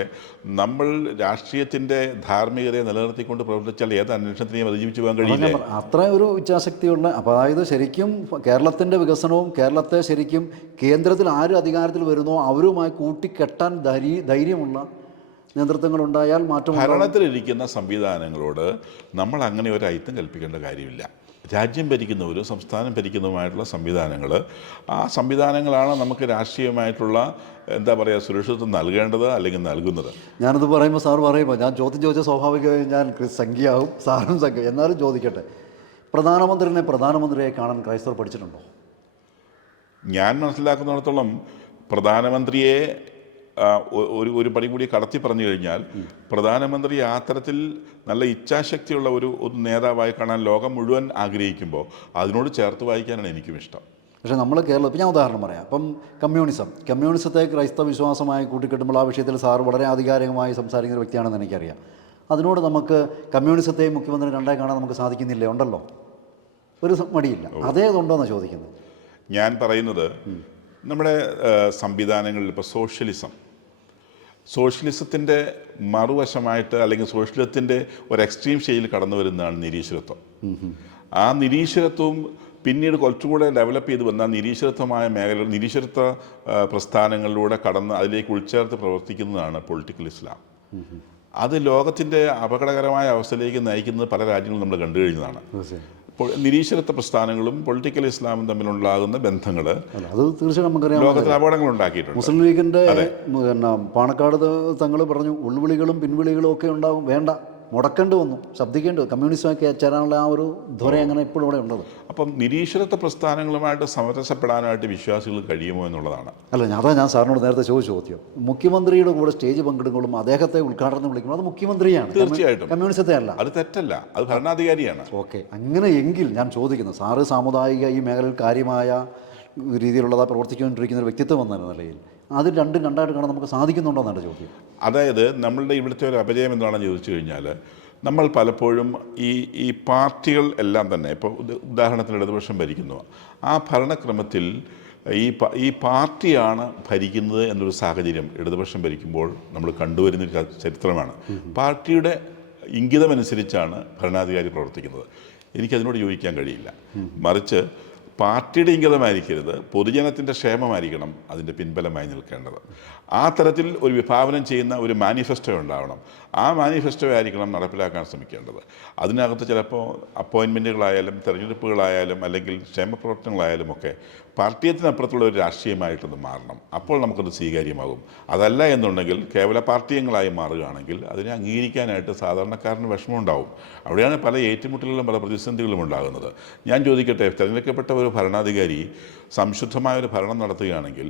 നമ്മൾ രാഷ്ട്രീയത്തിൻ്റെ ധാർമ്മികതയെ നിലനിർത്തിക്കൊണ്ട് പ്രവർത്തിച്ചാൽ ഏത് അന്വേഷണത്തിനെയും അതിജീവിച്ച് പോകാൻ കഴിയില്ല. അത്ര ഒരു ഇച്ഛാശക്തിയുള്ള, അപ്പോൾ അതായത് ശരിക്കും കേരളത്തിൻ്റെ വികസനവും കേരളത്തെ ശരിക്കും കേന്ദ്രത്തിൽ ആര് അധികാരത്തിൽ വരുന്നോ അവരുമായി കൂട്ടിക്കെട്ടാൻ ധൈര്യമുള്ള നേതൃത്വങ്ങളുണ്ടായാൽ മാറ്റം. ഭരണത്തിലിരിക്കുന്ന സംവിധാനങ്ങളോട് നമ്മൾ അങ്ങനെ ഒരു ഐത്തം കൽപ്പിക്കേണ്ട കാര്യമില്ല. രാജ്യം ഭരിക്കുന്നവരും സംസ്ഥാനം ഭരിക്കുന്നതുമായിട്ടുള്ള സംവിധാനങ്ങൾ, ആ സംവിധാനങ്ങളാണ് നമുക്ക് രാഷ്ട്രീയമായിട്ടുള്ള എന്താ പറയുക സുരക്ഷിതത്വം നൽകേണ്ടത് അല്ലെങ്കിൽ നൽകുന്നത്. ഞാനത് പറയുമ്പോൾ സാർ പറയുമ്പോൾ ഞാൻ ചോദിച്ച സ്വാഭാവികമായി ഞാൻ സംഖ്യയാവും, സാറും സംഖ്യ. എന്നാലും ചോദിക്കട്ടെ, പ്രധാനമന്ത്രിയെ കാണാൻ ക്രൈസ്തവർ പഠിച്ചിട്ടുണ്ടോ? ഞാൻ മനസ്സിലാക്കുന്നിടത്തോളം പ്രധാനമന്ത്രിയെ ഒരു പടി കൂടി കടത്തി പറഞ്ഞു കഴിഞ്ഞാൽ പ്രധാനമന്ത്രി ആ തരത്തിൽ നല്ല ഇച്ഛാശക്തിയുള്ള ഒരു നേതാവായി കാണാൻ ലോകം മുഴുവൻ ആഗ്രഹിക്കുമ്പോൾ അതിനോട് ചേർത്ത് വായിക്കാനാണ് എനിക്കും ഇഷ്ടം. പക്ഷേ നമ്മൾ കേരളത്തിൽ ഞാൻ ഉദാഹരണം പറയാം. അപ്പം കമ്മ്യൂണിസത്തെ ക്രൈസ്തവ വിശ്വാസമായി കൂട്ടിക്കെട്ടുമ്പോൾ ആ വിഷയത്തിൽ സാർ വളരെ ആധികാരികമായി സംസാരിക്കുന്ന വ്യക്തിയാണെന്ന് എനിക്കറിയാം. അതിനോട് നമുക്ക് കമ്മ്യൂണിസത്തെയും മുഖ്യമന്ത്രി രണ്ടായി കാണാൻ നമുക്ക് സാധിക്കുന്നില്ലേ? ഉണ്ടല്ലോ, ഒരു മടിയില്ല. അതേതുണ്ടോയെന്നാണ് ചോദിക്കുന്നത്. ഞാൻ പറയുന്നത് നമ്മുടെ സംവിധാനങ്ങളിൽ ഇപ്പോൾ സോഷ്യലിസത്തിൻ്റെ മറുവശമായിട്ട് അല്ലെങ്കിൽ സോഷ്യലിസത്തിൻ്റെ ഒരു എക്സ്ട്രീം സ്റ്റേജിൽ കടന്നു വരുന്നതാണ് നിരീശ്വരത്വം. ആ നിരീശ്വരത്വവും പിന്നീട് കുറച്ചുകൂടെ ഡെവലപ്പ് ചെയ്ത് വന്ന നിരീശ്വരത്വമായ മേഖല, നിരീശ്വരത്വ പ്രസ്ഥാനങ്ങളിലൂടെ കടന്ന് അതിലേക്ക് ഉൾച്ചേർത്ത് പ്രവർത്തിക്കുന്നതാണ് പൊളിറ്റിക്കൽ ഇസ്ലാം. അത് ലോകത്തിൻ്റെ അപകടകരമായ അവസ്ഥയിലേക്ക് നയിക്കുന്നത് പല രാജ്യങ്ങളും നമ്മൾ കണ്ടു കഴിഞ്ഞതാണ്. നിരീശ്വരത്വ പ്രസ്ഥാനങ്ങളും പൊളിറ്റിക്കൽ ഇസ്ലാമും തമ്മിലുണ്ടാകുന്ന ബന്ധങ്ങൾ അത് തീർച്ചയായും നമുക്കറിയാം, ലോകത്തിൽ അപകടങ്ങൾ ഉണ്ടാക്കിയിട്ടുണ്ട്. മുസ്ലിം ലീഗിൻ്റെ പാണക്കാട് തങ്ങൾ പറഞ്ഞു ഉൾവിളികളും പിൻവിളികളും ഒക്കെ ഉണ്ടാകും, വേണ്ട, മുടക്കേണ്ടി വന്നു, ശബ്ദിക്കേണ്ടി വന്നു. കമ്മ്യൂണിസ്റ്റൊക്കെ ചേരാനുള്ള ആ ഒരു ധ്വര അങ്ങനെ ഇപ്പോഴും ഇവിടെ ഉള്ളത്. അപ്പം നിരീശ്വരത്വ പ്രസ്ഥാനങ്ങളുമായിട്ട് സമരസപ്പെടാനായിട്ട് വിശ്വാസികൾ കഴിയുമോ എന്നുള്ളതാണ്. അല്ല, ഞാൻ സാറിനോട് നേരത്തെ ചോദിച്ചു ചോദ്യം. മുഖ്യമന്ത്രിയുടെ കൂടെ സ്റ്റേജ് പങ്കിടുമ്പോഴും അദ്ദേഹത്തെ ഉദ്ഘാടനം വിളിക്കുമ്പോൾ അത് മുഖ്യമന്ത്രിയാണ്, തീർച്ചയായിട്ടും കമ്മ്യൂണിസ്റ്റത്തെ അല്ല. അത് തെറ്റല്ല, അത് ഭരണാധികാരിയാണ്. ഓക്കെ, അങ്ങനെയെങ്കിൽ ഞാൻ ചോദിക്കുന്നത്, സാറ് സാമുദായിക ഈ മേഖലയിൽ കാര്യമായ രീതിയിലുള്ളതാ പ്രവർത്തിച്ചുകൊണ്ടിരിക്കുന്ന ഒരു വ്യക്തിത്വം എന്ന നിലയിൽ അത് രണ്ടായിട്ട് കാണാൻ നമുക്ക് സാധിക്കുന്നുണ്ടോ എന്നാണ് ചോദ്യം. അതായത് നമ്മളുടെ ഇവിടുത്തെ ഒരു അപജയം എന്താണെന്ന് ചോദിച്ചു കഴിഞ്ഞാൽ നമ്മൾ പലപ്പോഴും ഈ പാർട്ടികൾ എല്ലാം തന്നെ ഇപ്പോൾ ഉദാഹരണത്തിന് ഇടതുപക്ഷം ഭരിക്കുന്നു, ആ ഭരണക്രമത്തിൽ ഈ പാർട്ടിയാണ് ഭരിക്കുന്നത് എന്നൊരു സാഹചര്യം ഇടതുപക്ഷം ഭരിക്കുമ്പോൾ നമ്മൾ കണ്ടുവരുന്ന ചരിത്രമാണ്. പാർട്ടിയുടെ ഇംഗിതമനുസരിച്ചാണ് ഭരണാധികാരി പ്രവർത്തിക്കുന്നത്. എനിക്കതിനോട് യോജിക്കാൻ കഴിയില്ല. മറിച്ച് പാർട്ടിയുടെ ഇംഗിതമായിരിക്കരുത്, പൊതുജനത്തിൻ്റെ ക്ഷേമമായിരിക്കണം അതിൻ്റെ പിൻബലമായി നിൽക്കേണ്ടത്. ആ തരത്തിൽ ഒരു വിഭാവനം ചെയ്യുന്ന ഒരു മാനിഫെസ്റ്റോ ഉണ്ടാവണം. ആ മാനിഫെസ്റ്റോ ആയിരിക്കണം നടപ്പിലാക്കാൻ ശ്രമിക്കേണ്ടത്. അതിനകത്ത് ചിലപ്പോൾ അപ്പോയിൻമെൻറ്റുകളായാലും തെരഞ്ഞെടുപ്പുകളായാലും അല്ലെങ്കിൽ ക്ഷേമപ്രവർത്തനങ്ങളായാലും ഒക്കെ പാർട്ടിയത്തിനപ്പുറത്തുള്ള ഒരു രാഷ്ട്രീയമായിട്ടൊന്ന് മാറണം. അപ്പോൾ നമുക്കത് സ്വീകാര്യമാകും. അതല്ല എന്നുണ്ടെങ്കിൽ കേവല പാർട്ടിയങ്ങളായി മാറുകയാണെങ്കിൽ അതിനെ അംഗീകരിക്കാനായിട്ട് സാധാരണക്കാരന് വിഷമമുണ്ടാവും. അവിടെയാണ് പല ഏറ്റുമുട്ടലുകളും പല പ്രതിസന്ധികളും ഉണ്ടാകുന്നത്. ഞാൻ ചോദിക്കട്ടെ, തിരഞ്ഞെടുക്കപ്പെട്ട ഒരു ഭരണാധികാരി സംശുദ്ധമായൊരു ഭരണം നടത്തുകയാണെങ്കിൽ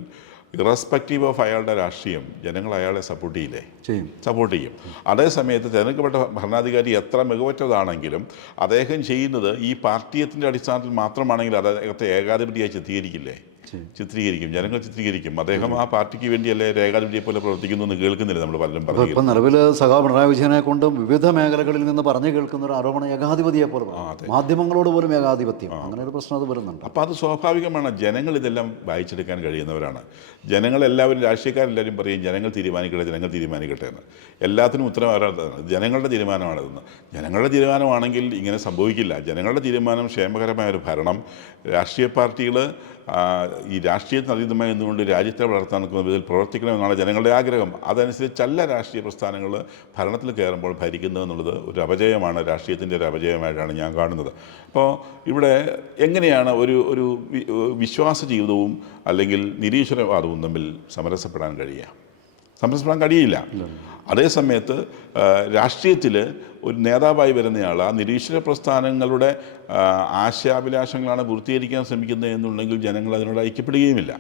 ഇറസ്പെക്റ്റീവ് ഓഫ് അയാളുടെ രാഷ്ട്രീയം ജനങ്ങൾ അയാളെ സപ്പോർട്ട് ചെയ്യും. അതേസമയത്ത് തിരഞ്ഞെടുക്കപ്പെട്ട ഭരണാധികാരി എത്ര മികവറ്റതാണെങ്കിലും അദ്ദേഹം ചെയ്യുന്നത് ഈ പാർട്ടിയത്തിൻ്റെ അടിസ്ഥാനത്തിൽ മാത്രമാണെങ്കിൽ അദ്ദേഹത്തെ ഏകാധിപതിയായി ചിത്രീകരിക്കില്ലേ? ചിത്രീകരിക്കും, ജനങ്ങൾ ചിത്രീകരിക്കും. അദ്ദേഹം ആ പാർട്ടിക്ക് വേണ്ടിയല്ലേ രേഖാധിപതിയെ പോലെ പ്രവർത്തിക്കുന്നു എന്ന് കേൾക്കുന്നില്ല നമ്മൾ പലരും അപ്പോൾ പറയുന്നത്. ഇപ്പം നിലവിൽ സഖാ പിണറായി വിജയനെ കൊണ്ടും വിവിധ മേഖലകളിൽ നിന്ന് പറഞ്ഞു കേൾക്കുന്ന ഒരു ആരോപണം ഏകാധിപതിയെ പോലെ മാധ്യമങ്ങളോട് പോലും ഏകാധിപത്യം, അങ്ങനെ ഒരു പ്രശ്നം അത് വരുന്നുണ്ട്. അപ്പോൾ അത് സ്വാഭാവികമാണ്. ജനങ്ങൾ ഇതെല്ലാം വായിച്ചെടുക്കാൻ കഴിയുന്നവരാണ്. ജനങ്ങളെല്ലാവരും, രാഷ്ട്രീയക്കാരെല്ലാവരും പറയും ജനങ്ങൾ തീരുമാനിക്കട്ടെ എന്ന്. എല്ലാത്തിനും ഉത്തരം ആരാണ്? ജനങ്ങളുടെ തീരുമാനമാണിതെന്ന്. ജനങ്ങളുടെ തീരുമാനമാണെങ്കിൽ ഇങ്ങനെ സംഭവിക്കില്ല. ജനങ്ങളുടെ തീരുമാനം ക്ഷേമകരമായ ഒരു ഭരണം, രാഷ്ട്രീയ പാർട്ടികൾ ഈ രാഷ്ട്രീയത്തിന് അതീതമായി നിന്നുകൊണ്ട് രാജ്യത്തെ വളർത്താൻ നിൽക്കുന്ന വിധത്തിൽ പ്രവർത്തിക്കണമെന്നാണ് ജനങ്ങളുടെ ആഗ്രഹം. അതനുസരിച്ചല്ല രാഷ്ട്രീയ പ്രസ്ഥാനങ്ങൾ ഭരണത്തിൽ കയറുമ്പോൾ ഭരിക്കുന്നത് എന്നുള്ളത് ഒരു അപജയമാണ്, രാഷ്ട്രീയത്തിൻ്റെ ഒരു അപജയമായിട്ടാണ് ഞാൻ കാണുന്നത്. അപ്പോൾ ഇവിടെ എങ്ങനെയാണ് ഒരു വിശ്വാസ ജീവിതവും അല്ലെങ്കിൽ നിരീശ്വരവാദവും തമ്മിൽ സമരസപ്പെടാൻ കഴിയില്ല. അതേസമയത്ത് രാഷ്ട്രീയത്തിൽ ഒരു നേതാവായി വരുന്നയാൾ ആ നിരീശ്വര പ്രസ്ഥാനങ്ങളുടെ ആശയാഭിലാഷങ്ങളാണ് പൂർത്തീകരിക്കാൻ ശ്രമിക്കുന്നത് എന്നുണ്ടെങ്കിൽ ജനങ്ങൾ അതിനോട് ഐക്യപ്പെടുകയുമില്ല.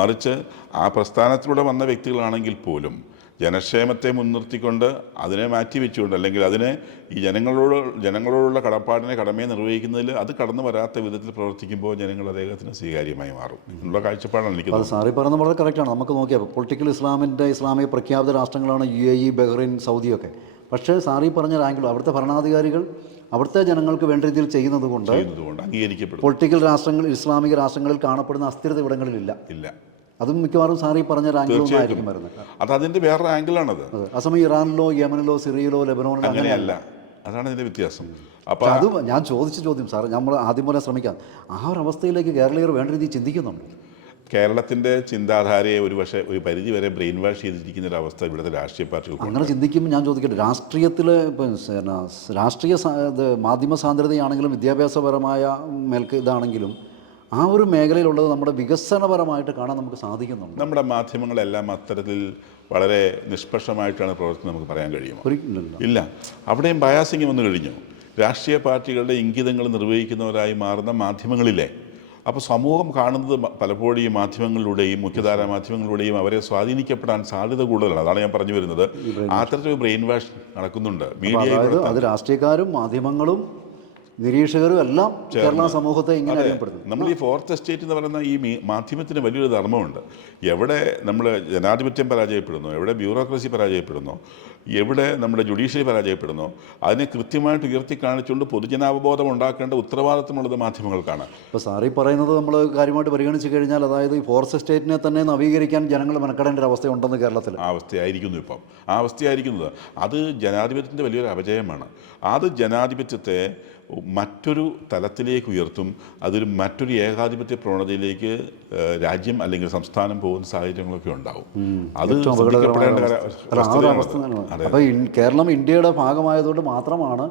മറിച്ച് ആ പ്രസ്ഥാനത്തിലൂടെ വന്ന വ്യക്തികളാണെങ്കിൽ പോലും ജനക്ഷേമത്തെ മുൻനിർത്തിക്കൊണ്ട് അതിനെ മാറ്റിവെച്ചുകൊണ്ട്, അല്ലെങ്കിൽ അതിനെ ഈ ജനങ്ങളോടുള്ള കടമയെ നിർവഹിക്കുന്നതിൽ അത് കടന്നു വരാത്ത വിധത്തിൽ പ്രവർത്തിക്കുമ്പോൾ ജനങ്ങൾ അദ്ദേഹത്തിന് സ്വീകാര്യമായി മാറും എന്നുള്ള കാഴ്ചപ്പാടാണ് എനിക്ക് അത് സാറി പറയുന്നത് വളരെ കറക്റ്റാണ്. നമുക്ക് നോക്കിയാൽ പൊളിറ്റിക്കൽ ഇസ്ലാമിക പ്രഖ്യാപിത രാഷ്ട്രങ്ങളാണ് UAE, ബഹ്റൈൻ, സൗദിയൊക്കെ. പക്ഷേ സാറി പറഞ്ഞ ആംഗിൾ അവിടുത്തെ ഭരണാധികാരികൾ അവിടുത്തെ ജനങ്ങൾക്ക് വേണ്ട രീതിയിൽ ചെയ്യുന്നത് കൊണ്ട് അംഗീകരിക്കപ്പെടും. പൊളിറ്റിക്കൽ ഇസ്ലാമിക രാഷ്ട്രങ്ങളിൽ കാണപ്പെടുന്ന അസ്ഥിരത ഇവിടങ്ങളിലില്ല. അതും മിക്കവാറും സാറി പറഞ്ഞ ആംഗിളൊന്നായിരിക്കും വരുന്നത്. അത് അതിൻ്റെ വേറൊരു ആംഗിളാണത്. അസമയം ഇറാനിലോ, യമനിലോ, സിറിയയിലോ, ലെബനോണിലോ അങ്ങനെയല്ല. അതാണ് ഇതിൻ്റെ വ്യത്യാസം. അപ്പോൾ അത് ഞാൻ ചോദിച്ച ചോദ്യം സാർ, നമ്മൾ ആദ്യം പോലെ ശ്രമിക്കാം. ആ ഒരു അവസ്ഥയിലേക്ക് കേരളീയർ വേണ്ട രീതിയിൽ ചിന്തിക്കുന്നുണ്ട്. കേരളത്തിൻ്റെ ചിന്താധാരയെ ഒരു പരിധി വരെ ബ്രെയിൻ വാഷ് ചെയ്തിരിക്കുന്ന ഒരു അവസ്ഥ ഇവിടുത്തെ രാഷ്ട്രീയ പാർട്ടികൾ അങ്ങനെ ചിന്തിക്കുമ്പോൾ ഞാൻ ചോദിക്കട്ടെ, രാഷ്ട്രീയത്തിൽ രാഷ്ട്രീയ മാധ്യമ സാന്ദ്രതയാണെങ്കിലും വിദ്യാഭ്യാസപരമായ ഇതാണെങ്കിലും ആ ഒരു മേഖലയിലുള്ളത് നമ്മുടെ വികസനപരമായിട്ട് കാണാൻ നമുക്ക് സാധിക്കുന്നുണ്ട്. നമ്മുടെ മാധ്യമങ്ങളെല്ലാം അത്തരത്തിൽ വളരെ നിഷ്പക്ഷമായിട്ടാണ് പ്രവർത്തിക്കുന്നത് നമുക്ക് പറയാൻ കഴിയുമോ? ഇല്ല. അവിടെയും ബയാസിങ് വന്നു കഴിഞ്ഞു. രാഷ്ട്രീയ പാർട്ടികളുടെ ഇംഗിതങ്ങൾ നിർവഹിക്കുന്നവരായി മാറുന്ന മാധ്യമങ്ങളിലെ അപ്പോൾ സമൂഹം കാണുന്നത് പലപ്പോഴും ഈ മാധ്യമങ്ങളിലൂടെയും മുഖ്യധാരാ മാധ്യമങ്ങളിലൂടെയും അവരെ സ്വാധീനിക്കപ്പെടാൻ സാധ്യത കൂടുതലാണ്. അതാണ് ഞാൻ പറഞ്ഞു വരുന്നത്. അത്തരത്തിൽ ബ്രെയിൻ വാഷ് നടക്കുന്നുണ്ട് മീഡിയ. അത് രാഷ്ട്രീയക്കാരും മാധ്യമങ്ങളും നിരീക്ഷകരും എല്ലാം കേരള സമൂഹത്തെ ഇങ്ങനെ അറിയപ്പെടുന്നു. നമ്മൾ ഈ ഫോർത്ത് എസ്റ്റേറ്റ് എന്ന് പറയുന്ന ഈ മാധ്യമത്തിന് വലിയൊരു ധർമ്മമുണ്ട്. എവിടെ നമ്മൾ ജനാധിപത്യം പരാജയപ്പെടുന്നു, എവിടെ ബ്യൂറോക്രസി പരാജയപ്പെടുന്നു, എവിടെ നമ്മുടെ ജുഡീഷ്യറി പരാജയപ്പെടുന്നു, അതിനെ കൃത്യമായിട്ട് ഉയർത്തി കാണിച്ചുകൊണ്ട് പൊതുജനാവബോധം ഉണ്ടാക്കേണ്ട ഉത്തരവാദിത്തമുള്ളത് മാധ്യമങ്ങൾക്കാണ്. ഇപ്പോൾ സാറി പറയുന്നത് നമ്മൾ കാര്യമായിട്ട് പരിഗണിച്ച് കഴിഞ്ഞാൽ, അതായത് ഈ ഫോർത്ത് എസ്റ്റേറ്റിനെ തന്നെ നവീകരിക്കാൻ ജനങ്ങൾ മെനക്കെടേണ്ട ഒരു അവസ്ഥയുണ്ടെന്ന് കേരളത്തിൽ. ആ അവസ്ഥയായിരിക്കുന്നു ഇപ്പം. ആ അവസ്ഥയായിരിക്കുന്നത് അത് ജനാധിപത്യത്തിൻ്റെ വലിയൊരു അപജയമാണ്. അത് ജനാധിപത്യത്തെ മറ്റൊരു തലത്തിലേക്ക് ഉയർത്തും. അതൊരു മറ്റൊരു ഏകാധിപത്യ പ്രവണതയിലേക്ക് രാജ്യം അല്ലെങ്കിൽ സംസ്ഥാനം പോകുന്ന സാഹചര്യങ്ങളൊക്കെ ഉണ്ടാവും. അത് അപ്പോൾ കേരളം ഇന്ത്യയുടെ ഭാഗമായതുകൊണ്ട് മാത്രമാണ്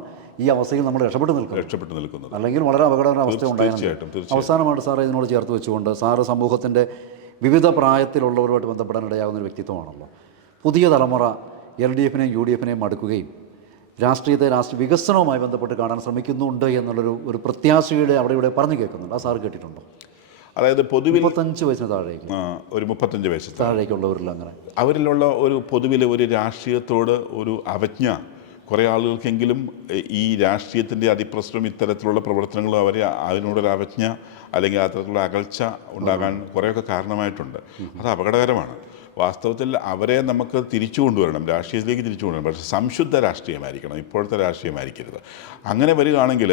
ഈ അവസ്ഥയിൽ നമ്മൾ രക്ഷപ്പെട്ടു നിൽക്കുന്നത്. അല്ലെങ്കിൽ വളരെ അപകടകരമായ അവസ്ഥ ഉണ്ടായിരുന്നു. അവസാനമായിട്ട് സാറ് ഇതിനോട് ചേർത്ത് വെച്ചുകൊണ്ട്, സാറ് സമൂഹത്തിൻ്റെ വിവിധ പ്രായത്തിലുള്ളവരുമായിട്ട് ബന്ധപ്പെടാനിടയാകുന്ന ഒരു വ്യക്തിത്വമാണല്ലോ. പുതിയ തലമുറ LDFനെയും UDFനെയും അടുക്കുകയും രാഷ്ട്രീയ വികസനവുമായി ബന്ധപ്പെട്ട് കാണാൻ ശ്രമിക്കുന്നുണ്ട് എന്നുള്ളൊരു പ്രത്യാശയുടെ അവിടെ ഇവിടെ പറഞ്ഞു കേൾക്കുന്നുണ്ട്. ആ സാർ കേട്ടിട്ടുണ്ടോ? അതായത് പൊതുവിൽ 35 വയസ്സിന് താഴേക്ക്, ഒരു 35 വയസ്സ് താഴേക്കുള്ളവരിൽ അങ്ങനെ അവരിലുള്ള ഒരു പൊതുവിൽ ഒരു രാഷ്ട്രീയത്തോട് ഒരു അവജ്ഞ കുറേ ആളുകൾക്കെങ്കിലും ഈ രാഷ്ട്രീയത്തിൻ്റെ അതിപ്രസരം ഇത്തരത്തിലുള്ള പ്രവർത്തനങ്ങളും അതിനോടൊരു അവജ്ഞ അല്ലെങ്കിൽ അത്തരത്തിലുള്ള അകൽച്ച ഉണ്ടാകാൻ കുറേയൊക്കെ കാരണമായിട്ടുണ്ട്. അത് അപകടകരമാണ്. വാസ്തവത്തിൽ അവരെ നമുക്ക് തിരിച്ചു കൊണ്ടുവരണം, രാഷ്ട്രീയത്തിലേക്ക് തിരിച്ചു കൊണ്ടുവരണം. പക്ഷേ സംശുദ്ധ രാഷ്ട്രീയമായിരിക്കണം, ഇപ്പോഴത്തെ രാഷ്ട്രീയമായിരിക്കരുത്. അങ്ങനെ വരികയാണെങ്കിൽ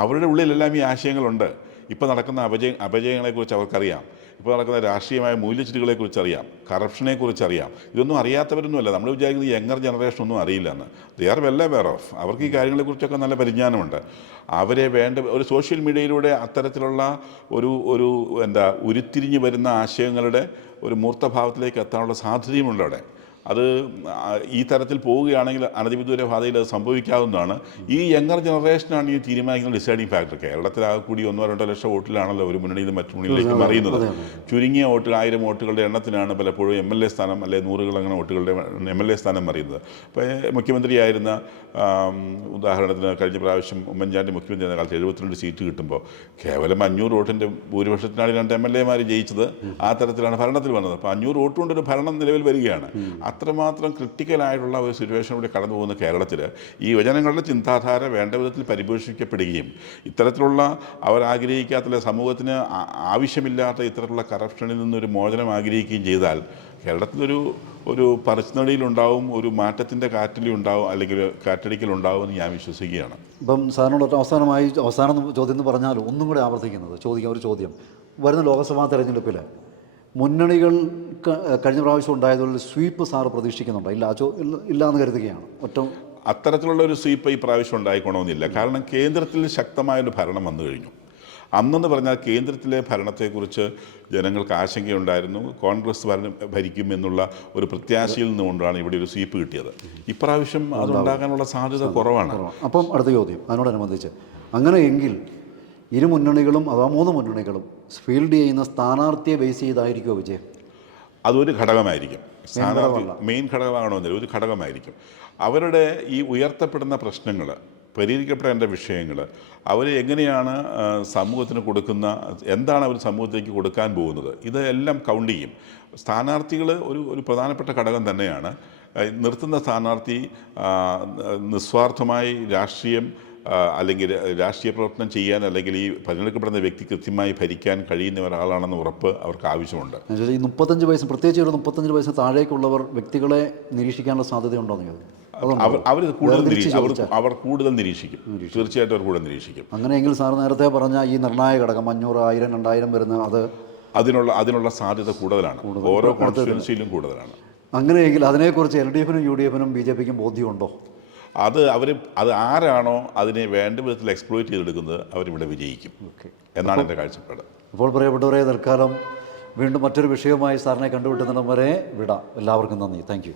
അവരുടെ ഉള്ളിലെല്ലാം ഈ ആശയങ്ങളുണ്ട്. ഇപ്പോൾ നടക്കുന്ന അപജയങ്ങളെക്കുറിച്ച് അവർക്കറിയാം. ഇപ്പോൾ നടക്കുന്ന രാഷ്ട്രീയമായ മൂല്യച്യുതികളെക്കുറിച്ച് അറിയാം, കറപ്ഷനെക്കുറിച്ച് അറിയാം. ഇതൊന്നും അറിയാത്തവരൊന്നുമല്ല. നമ്മൾ വിചാരിക്കുന്നത് യങ്ങർ ജനറേഷൻ ഒന്നും അറിയില്ല എന്ന്. They are well aware of. അവർക്ക് ഈ കാര്യങ്ങളെക്കുറിച്ചൊക്കെ നല്ല പരിജ്ഞാനമുണ്ട്. അവരെ വേണ്ട ഒരു സോഷ്യൽ മീഡിയയിലൂടെ അത്തരത്തിലുള്ള ഒരു ഉരുത്തിരിഞ്ഞ് വരുന്ന ആശയങ്ങളുടെ ഒരു മൂർത്തഭാവത്തിലേക്ക് എത്താനുള്ള സാധ്യതയുമുണ്ട് അവിടെ. അത് ഈ തരത്തിൽ പോവുകയാണെങ്കിൽ അനധിവിദൂര ഭാഷയിൽ അത് സംഭവിക്കാവുന്നതാണ്. ഈ യങ്ങർ ജനറേഷനാണ് ഈ തീരുമാനിക്കുന്ന ഡിസൈഡിങ് ഫാക്ടർ. കേരളത്തിലാകെ കൂടി 1-2 ലക്ഷം വോട്ടിലാണല്ലോ ഒരു മുന്നണിയിൽ നിന്ന് മറ്റു മുന്നണിയിലേക്ക് മറിയുന്നത്. ചുരുങ്ങിയ 1000 വോട്ടുകളുടെ എണ്ണത്തിനാണ് പലപ്പോഴും MLA സ്ഥാനം, അല്ലെങ്കിൽ 100 അങ്ങനെ വോട്ടുകളുടെ MLA സ്ഥാനം മറിയുന്നത്. ഇപ്പോൾ മുഖ്യമന്ത്രിയായിരുന്ന ഉദാഹരണത്തിന് കഴിഞ്ഞ പ്രാവശ്യം ഉമ്മൻചാണ്ടി മുഖ്യമന്ത്രി ആയിരുന്ന കാലത്ത് 72 സീറ്റ് കിട്ടുമ്പോൾ കേവലം 500 വോട്ടിൻ്റെ ഭൂരിപക്ഷത്തിനാണ് 2 MLA മാർ ജയിച്ചത്. ആ തരത്തിലാണ് ഭരണത്തിൽ വന്നത്. അപ്പോൾ 500 വോട്ട് കൊണ്ടൊരു ഭരണം നിലവിൽ വരികയാണ്. അത്രമാത്രം ക്രിട്ടിക്കലായിട്ടുള്ള ഒരു സിറ്റുവേഷനിലൂടെ കടന്നു പോകുന്ന കേരളത്തിൽ ഈ യുവജനങ്ങളുടെ ചിന്താധാര വേണ്ട വിധത്തിൽ പരിപോഷിക്കപ്പെടുകയും ഇത്തരത്തിലുള്ള അവർ ആഗ്രഹിക്കാത്ത സമൂഹത്തിന് ആവശ്യമില്ലാത്ത ഇത്തരത്തിലുള്ള കറപ്ഷനിൽ നിന്നൊരു മോചനം ആഗ്രഹിക്കുകയും ചെയ്താൽ കേരളത്തിലൊരു ഒരു പറിച്ചുനടിയിലുണ്ടാവും, ഒരു മാറ്റത്തിൻ്റെ കാറ്റിലുണ്ടാവും, അല്ലെങ്കിൽ കാറ്റടിക്കലുണ്ടാവും എന്ന് ഞാൻ വിശ്വസിക്കുകയാണ്. ഇപ്പം സാറിനോട് അവസാന ചോദ്യം എന്ന് പറഞ്ഞാൽ ഒന്നും കൂടെ ആവർത്തിക്കുന്നത് ഒരു ചോദ്യം വരുന്ന ലോക്സഭാ തെരഞ്ഞെടുപ്പിൽ മുന്നണികൾ കഴിഞ്ഞ പ്രാവശ്യം ഉണ്ടായതുപോലെ സ്വീപ്പ് സാറ് പ്രതീക്ഷിക്കുന്നുണ്ടോ? ഇല്ല എന്ന് കരുതുകയാണ്. അത്തരത്തിലുള്ള ഒരു സ്വീപ്പ് ഈ പ്രാവശ്യം ഉണ്ടായിക്കണമെന്നില്ല. കാരണം കേന്ദ്രത്തിൽ ശക്തമായൊരു ഭരണം വന്നു കഴിഞ്ഞു. അന്നെന്ന് പറഞ്ഞാൽ കേന്ദ്രത്തിലെ ഭരണത്തെക്കുറിച്ച് ജനങ്ങൾക്ക് ആശങ്കയുണ്ടായിരുന്നു. കോൺഗ്രസ് ഭരിക്കുമെന്നുള്ള ഒരു പ്രത്യാശയിൽ നിന്നുകൊണ്ടാണ് ഇവിടെ ഒരു സ്വീപ്പ് കിട്ടിയത്. ഇപ്രാവശ്യം അതുണ്ടാകാനുള്ള സാധ്യത കുറവാണ്. അപ്പം അടുത്ത ചോദ്യം അതിനോടനുബന്ധിച്ച്, അങ്ങനെയെങ്കിൽ ഇരു മുന്നണികളും അഥവാ 3 മുന്നണികളും ഫീൽഡ് ചെയ്യുന്ന സ്ഥാനാർത്ഥിയെ ബേസ് ചെയ്തായിരിക്കുമോ വിജയം? അതൊരു ഘടകമായിരിക്കും. സ്ഥാനാർത്ഥി മെയിൻ ഘടകമാകണമെന്നില്ല, ഒരു ഘടകമായിരിക്കും. അവരുടെ ഈ ഉയർത്തപ്പെടുന്ന പ്രശ്നങ്ങൾ, പരിഹരിക്കപ്പെടേണ്ട വിഷയങ്ങൾ, അവർ എങ്ങനെയാണ് സമൂഹത്തിന് കൊടുക്കുന്ന, എന്താണ് അവർ സമൂഹത്തിലേക്ക് കൊടുക്കാൻ പോകുന്നത്, ഇതെല്ലാം കൗണ്ട് ചെയ്യും. സ്ഥാനാർത്ഥികൾ ഒരു പ്രധാനപ്പെട്ട ഘടകം തന്നെയാണ്. നിർത്തുന്ന സ്ഥാനാർത്ഥി നിസ്വാർത്ഥമായി രാഷ്ട്രീയം അല്ലെങ്കിൽ രാഷ്ട്രീയ പ്രവർത്തനം ചെയ്യാൻ, അല്ലെങ്കിൽ ഈ തിരഞ്ഞെടുക്കപ്പെടുന്ന വ്യക്തി കൃത്യമായി ഭരിക്കാൻ കഴിയുന്ന ഒരാളാണെന്ന് ഉറപ്പ് അവർക്ക് ആവശ്യമുണ്ട്. ഈ 35 വയസ്സ്, പ്രത്യേകിച്ച് ഒരു 35 വയസ്സിന് താഴേക്കുള്ളവർ വ്യക്തികളെ നിരീക്ഷിക്കാനുള്ള സാധ്യതയുണ്ടോയെന്ന് അവർ കൂടുതൽ നിരീക്ഷിക്കും. തീർച്ചയായിട്ടും അവർ കൂടുതൽ നിരീക്ഷിക്കും. അങ്ങനെയെങ്കിൽ സാർ നേരത്തെ പറഞ്ഞ ഈ നിർണായക ഘടകം 500, 1000, 2000 വരുന്ന അതിനുള്ള സാധ്യത കൂടുതലാണ്. ഓരോ കോൺസ്റ്റിറ്റ്യുവൻസിയിലും കൂടുതലാണ്. അങ്ങനെയെങ്കിൽ അതിനെക്കുറിച്ച് LDFനും UDFനും BJPക്കും ബോധ്യമുണ്ടോ? അത് ആരാണോ അതിനെ വേണ്ട വിധത്തിൽ എക്സ്പ്ലോയിറ്റ് ചെയ്തെടുക്കുന്നത് അവരിവിടെ വിജയിക്കും എന്നാണ് എൻ്റെ കാഴ്ചപ്പാട്. അപ്പോൾ പ്രിയപ്പെട്ടവരെ, തൽക്കാലം വീണ്ടും മറ്റൊരു വിഷയവുമായി സാറിനെ കണ്ടുപിട്ടുന്നിടം വരെ വിടാം. എല്ലാവർക്കും നന്ദി. Thank you.